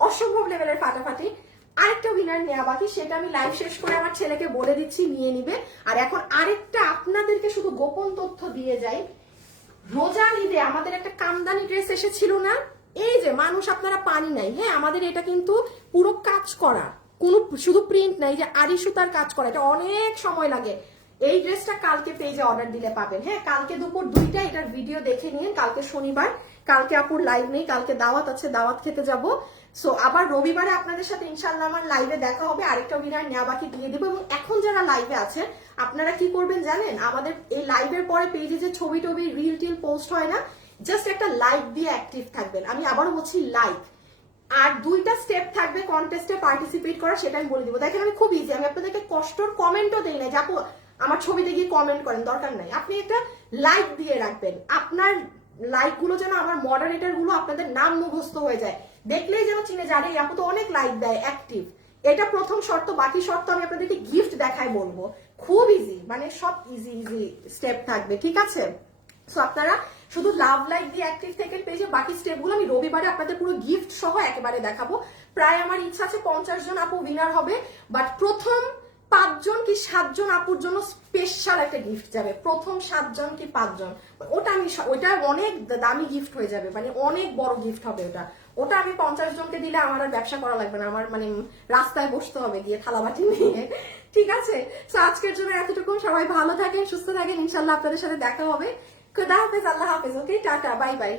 অসম্ভব লেভেলের ফাটাফাটি। আরেকটা উইনার নেওয়া বাকি, সেটা আমি লাইভ শেষ করে আমার ছেলেকে বলে দিচ্ছি, নিয়ে নিবে। আর এখন আরেকটা আপনাদেরকে শুধু গোপন তথ্য দিয়ে যাই, রোজার ঈদে আমাদের একটা কামদানি ড্রেস এসেছিল না, এই যে মানুষ আপনারা পানি নাই, হ্যাঁ আমাদের এটা কিন্তু পুরো কাজ করা, কোনো শুধু প্রিন্ট নাই, যে আড়ি সুতার কাজ করা, এটা অনেক সময় লাগে। এই ড্রেসটা কালকে পেজে অর্ডার দিলে পাবেন। হ্যাঁ কালকে দুপুর 2টা এটার ভিডিও দেখে নিন, কালকে শনিবার, কালকে আপুর লাইভ নেই, কালকে দাওয়াত আছে, দাওয়াত খেতে যাব। সো আবার রবিবারে আপনাদের সাথে ইনশাল্লাহ আমার লাইভে দেখা হবে, আরেকটা উইনার নেওয়া বাকি দিয়ে দিব। এবং এখন যারা লাইভে আছেন আপনারা কি করবেন জানেন, আমাদের এই লাইভের পরে পেজে যে ছবি টবি রিল টিল পোস্ট হয় না, জাস্ট একটা লাইক দিয়ে অ্যাক্টিভ থাকবেন। আমি আবারও বলছি লাইক, আর 2টা স্টেপ থাকবে কন্টেস্টে পার্টিসিপেট করা, সেটা আমি বলে দিব। দেখেন আমি খুব ইজি, আমি আপনাদেরকে কষ্টর কমেন্টও দেই না, যাবো আমার ছবিতে গিয়ে কমেন্ট করেন, দরকার নাই। আপনি একটা লাইক দিয়ে রাখবেন, আপনার লাইক গুলো যেন আমার মডারেটর গুলো আপনাদের নাম মুখস্থ হয়ে যায়, দেখলেই যেন চিনে যারে আপু তো অনেক লাইক দেয় অ্যাক্টিভ। এটা প্রথম শর্ত, বাকি শর্ত আমি আপনাদেরকে গিফট দেখাই বলবো। খুব ইজি, মানে সব ইজি ইজি স্টেপ থাকবে, ঠিক আছে? সো আপনারা শুধু লাভ লাইক দিয়ে অ্যাক্টিভ থেকে পেজে বাকি স্টেপগুলো আমি রবিবারে আপনাদের পুরো গিফট সহ একেবারে দেখাবো। প্রায় আমার ইচ্ছা আছে 50 জন আপু উইনার হবে, বাট প্রথম 5 জন কি 7 জন আপুর জন্য স্পেশাল একটা গিফট যাবে। প্রথম 7 জন কি 5 জন, ওটা অনেক দামি গিফট হয়ে যাবে, মানে অনেক বড় গিফট হবে ওটা আমি 50 জনকে দিলে আমার আর ব্যবসা করা লাগবে না, আমার মানে রাস্তায় বসতে হবে গিয়ে থালাবাটি নিয়ে, ঠিক আছে? তো আজকের জন্য এতটুকু, সবাই ভালো থাকেন, সুস্থ থাকেন, ইনশাল্লাহ আপনাদের সাথে দেখা হবে। খুদা হাফেজ, আল্লাহ হাফেজ, ওকে টাটা, বাই বাই।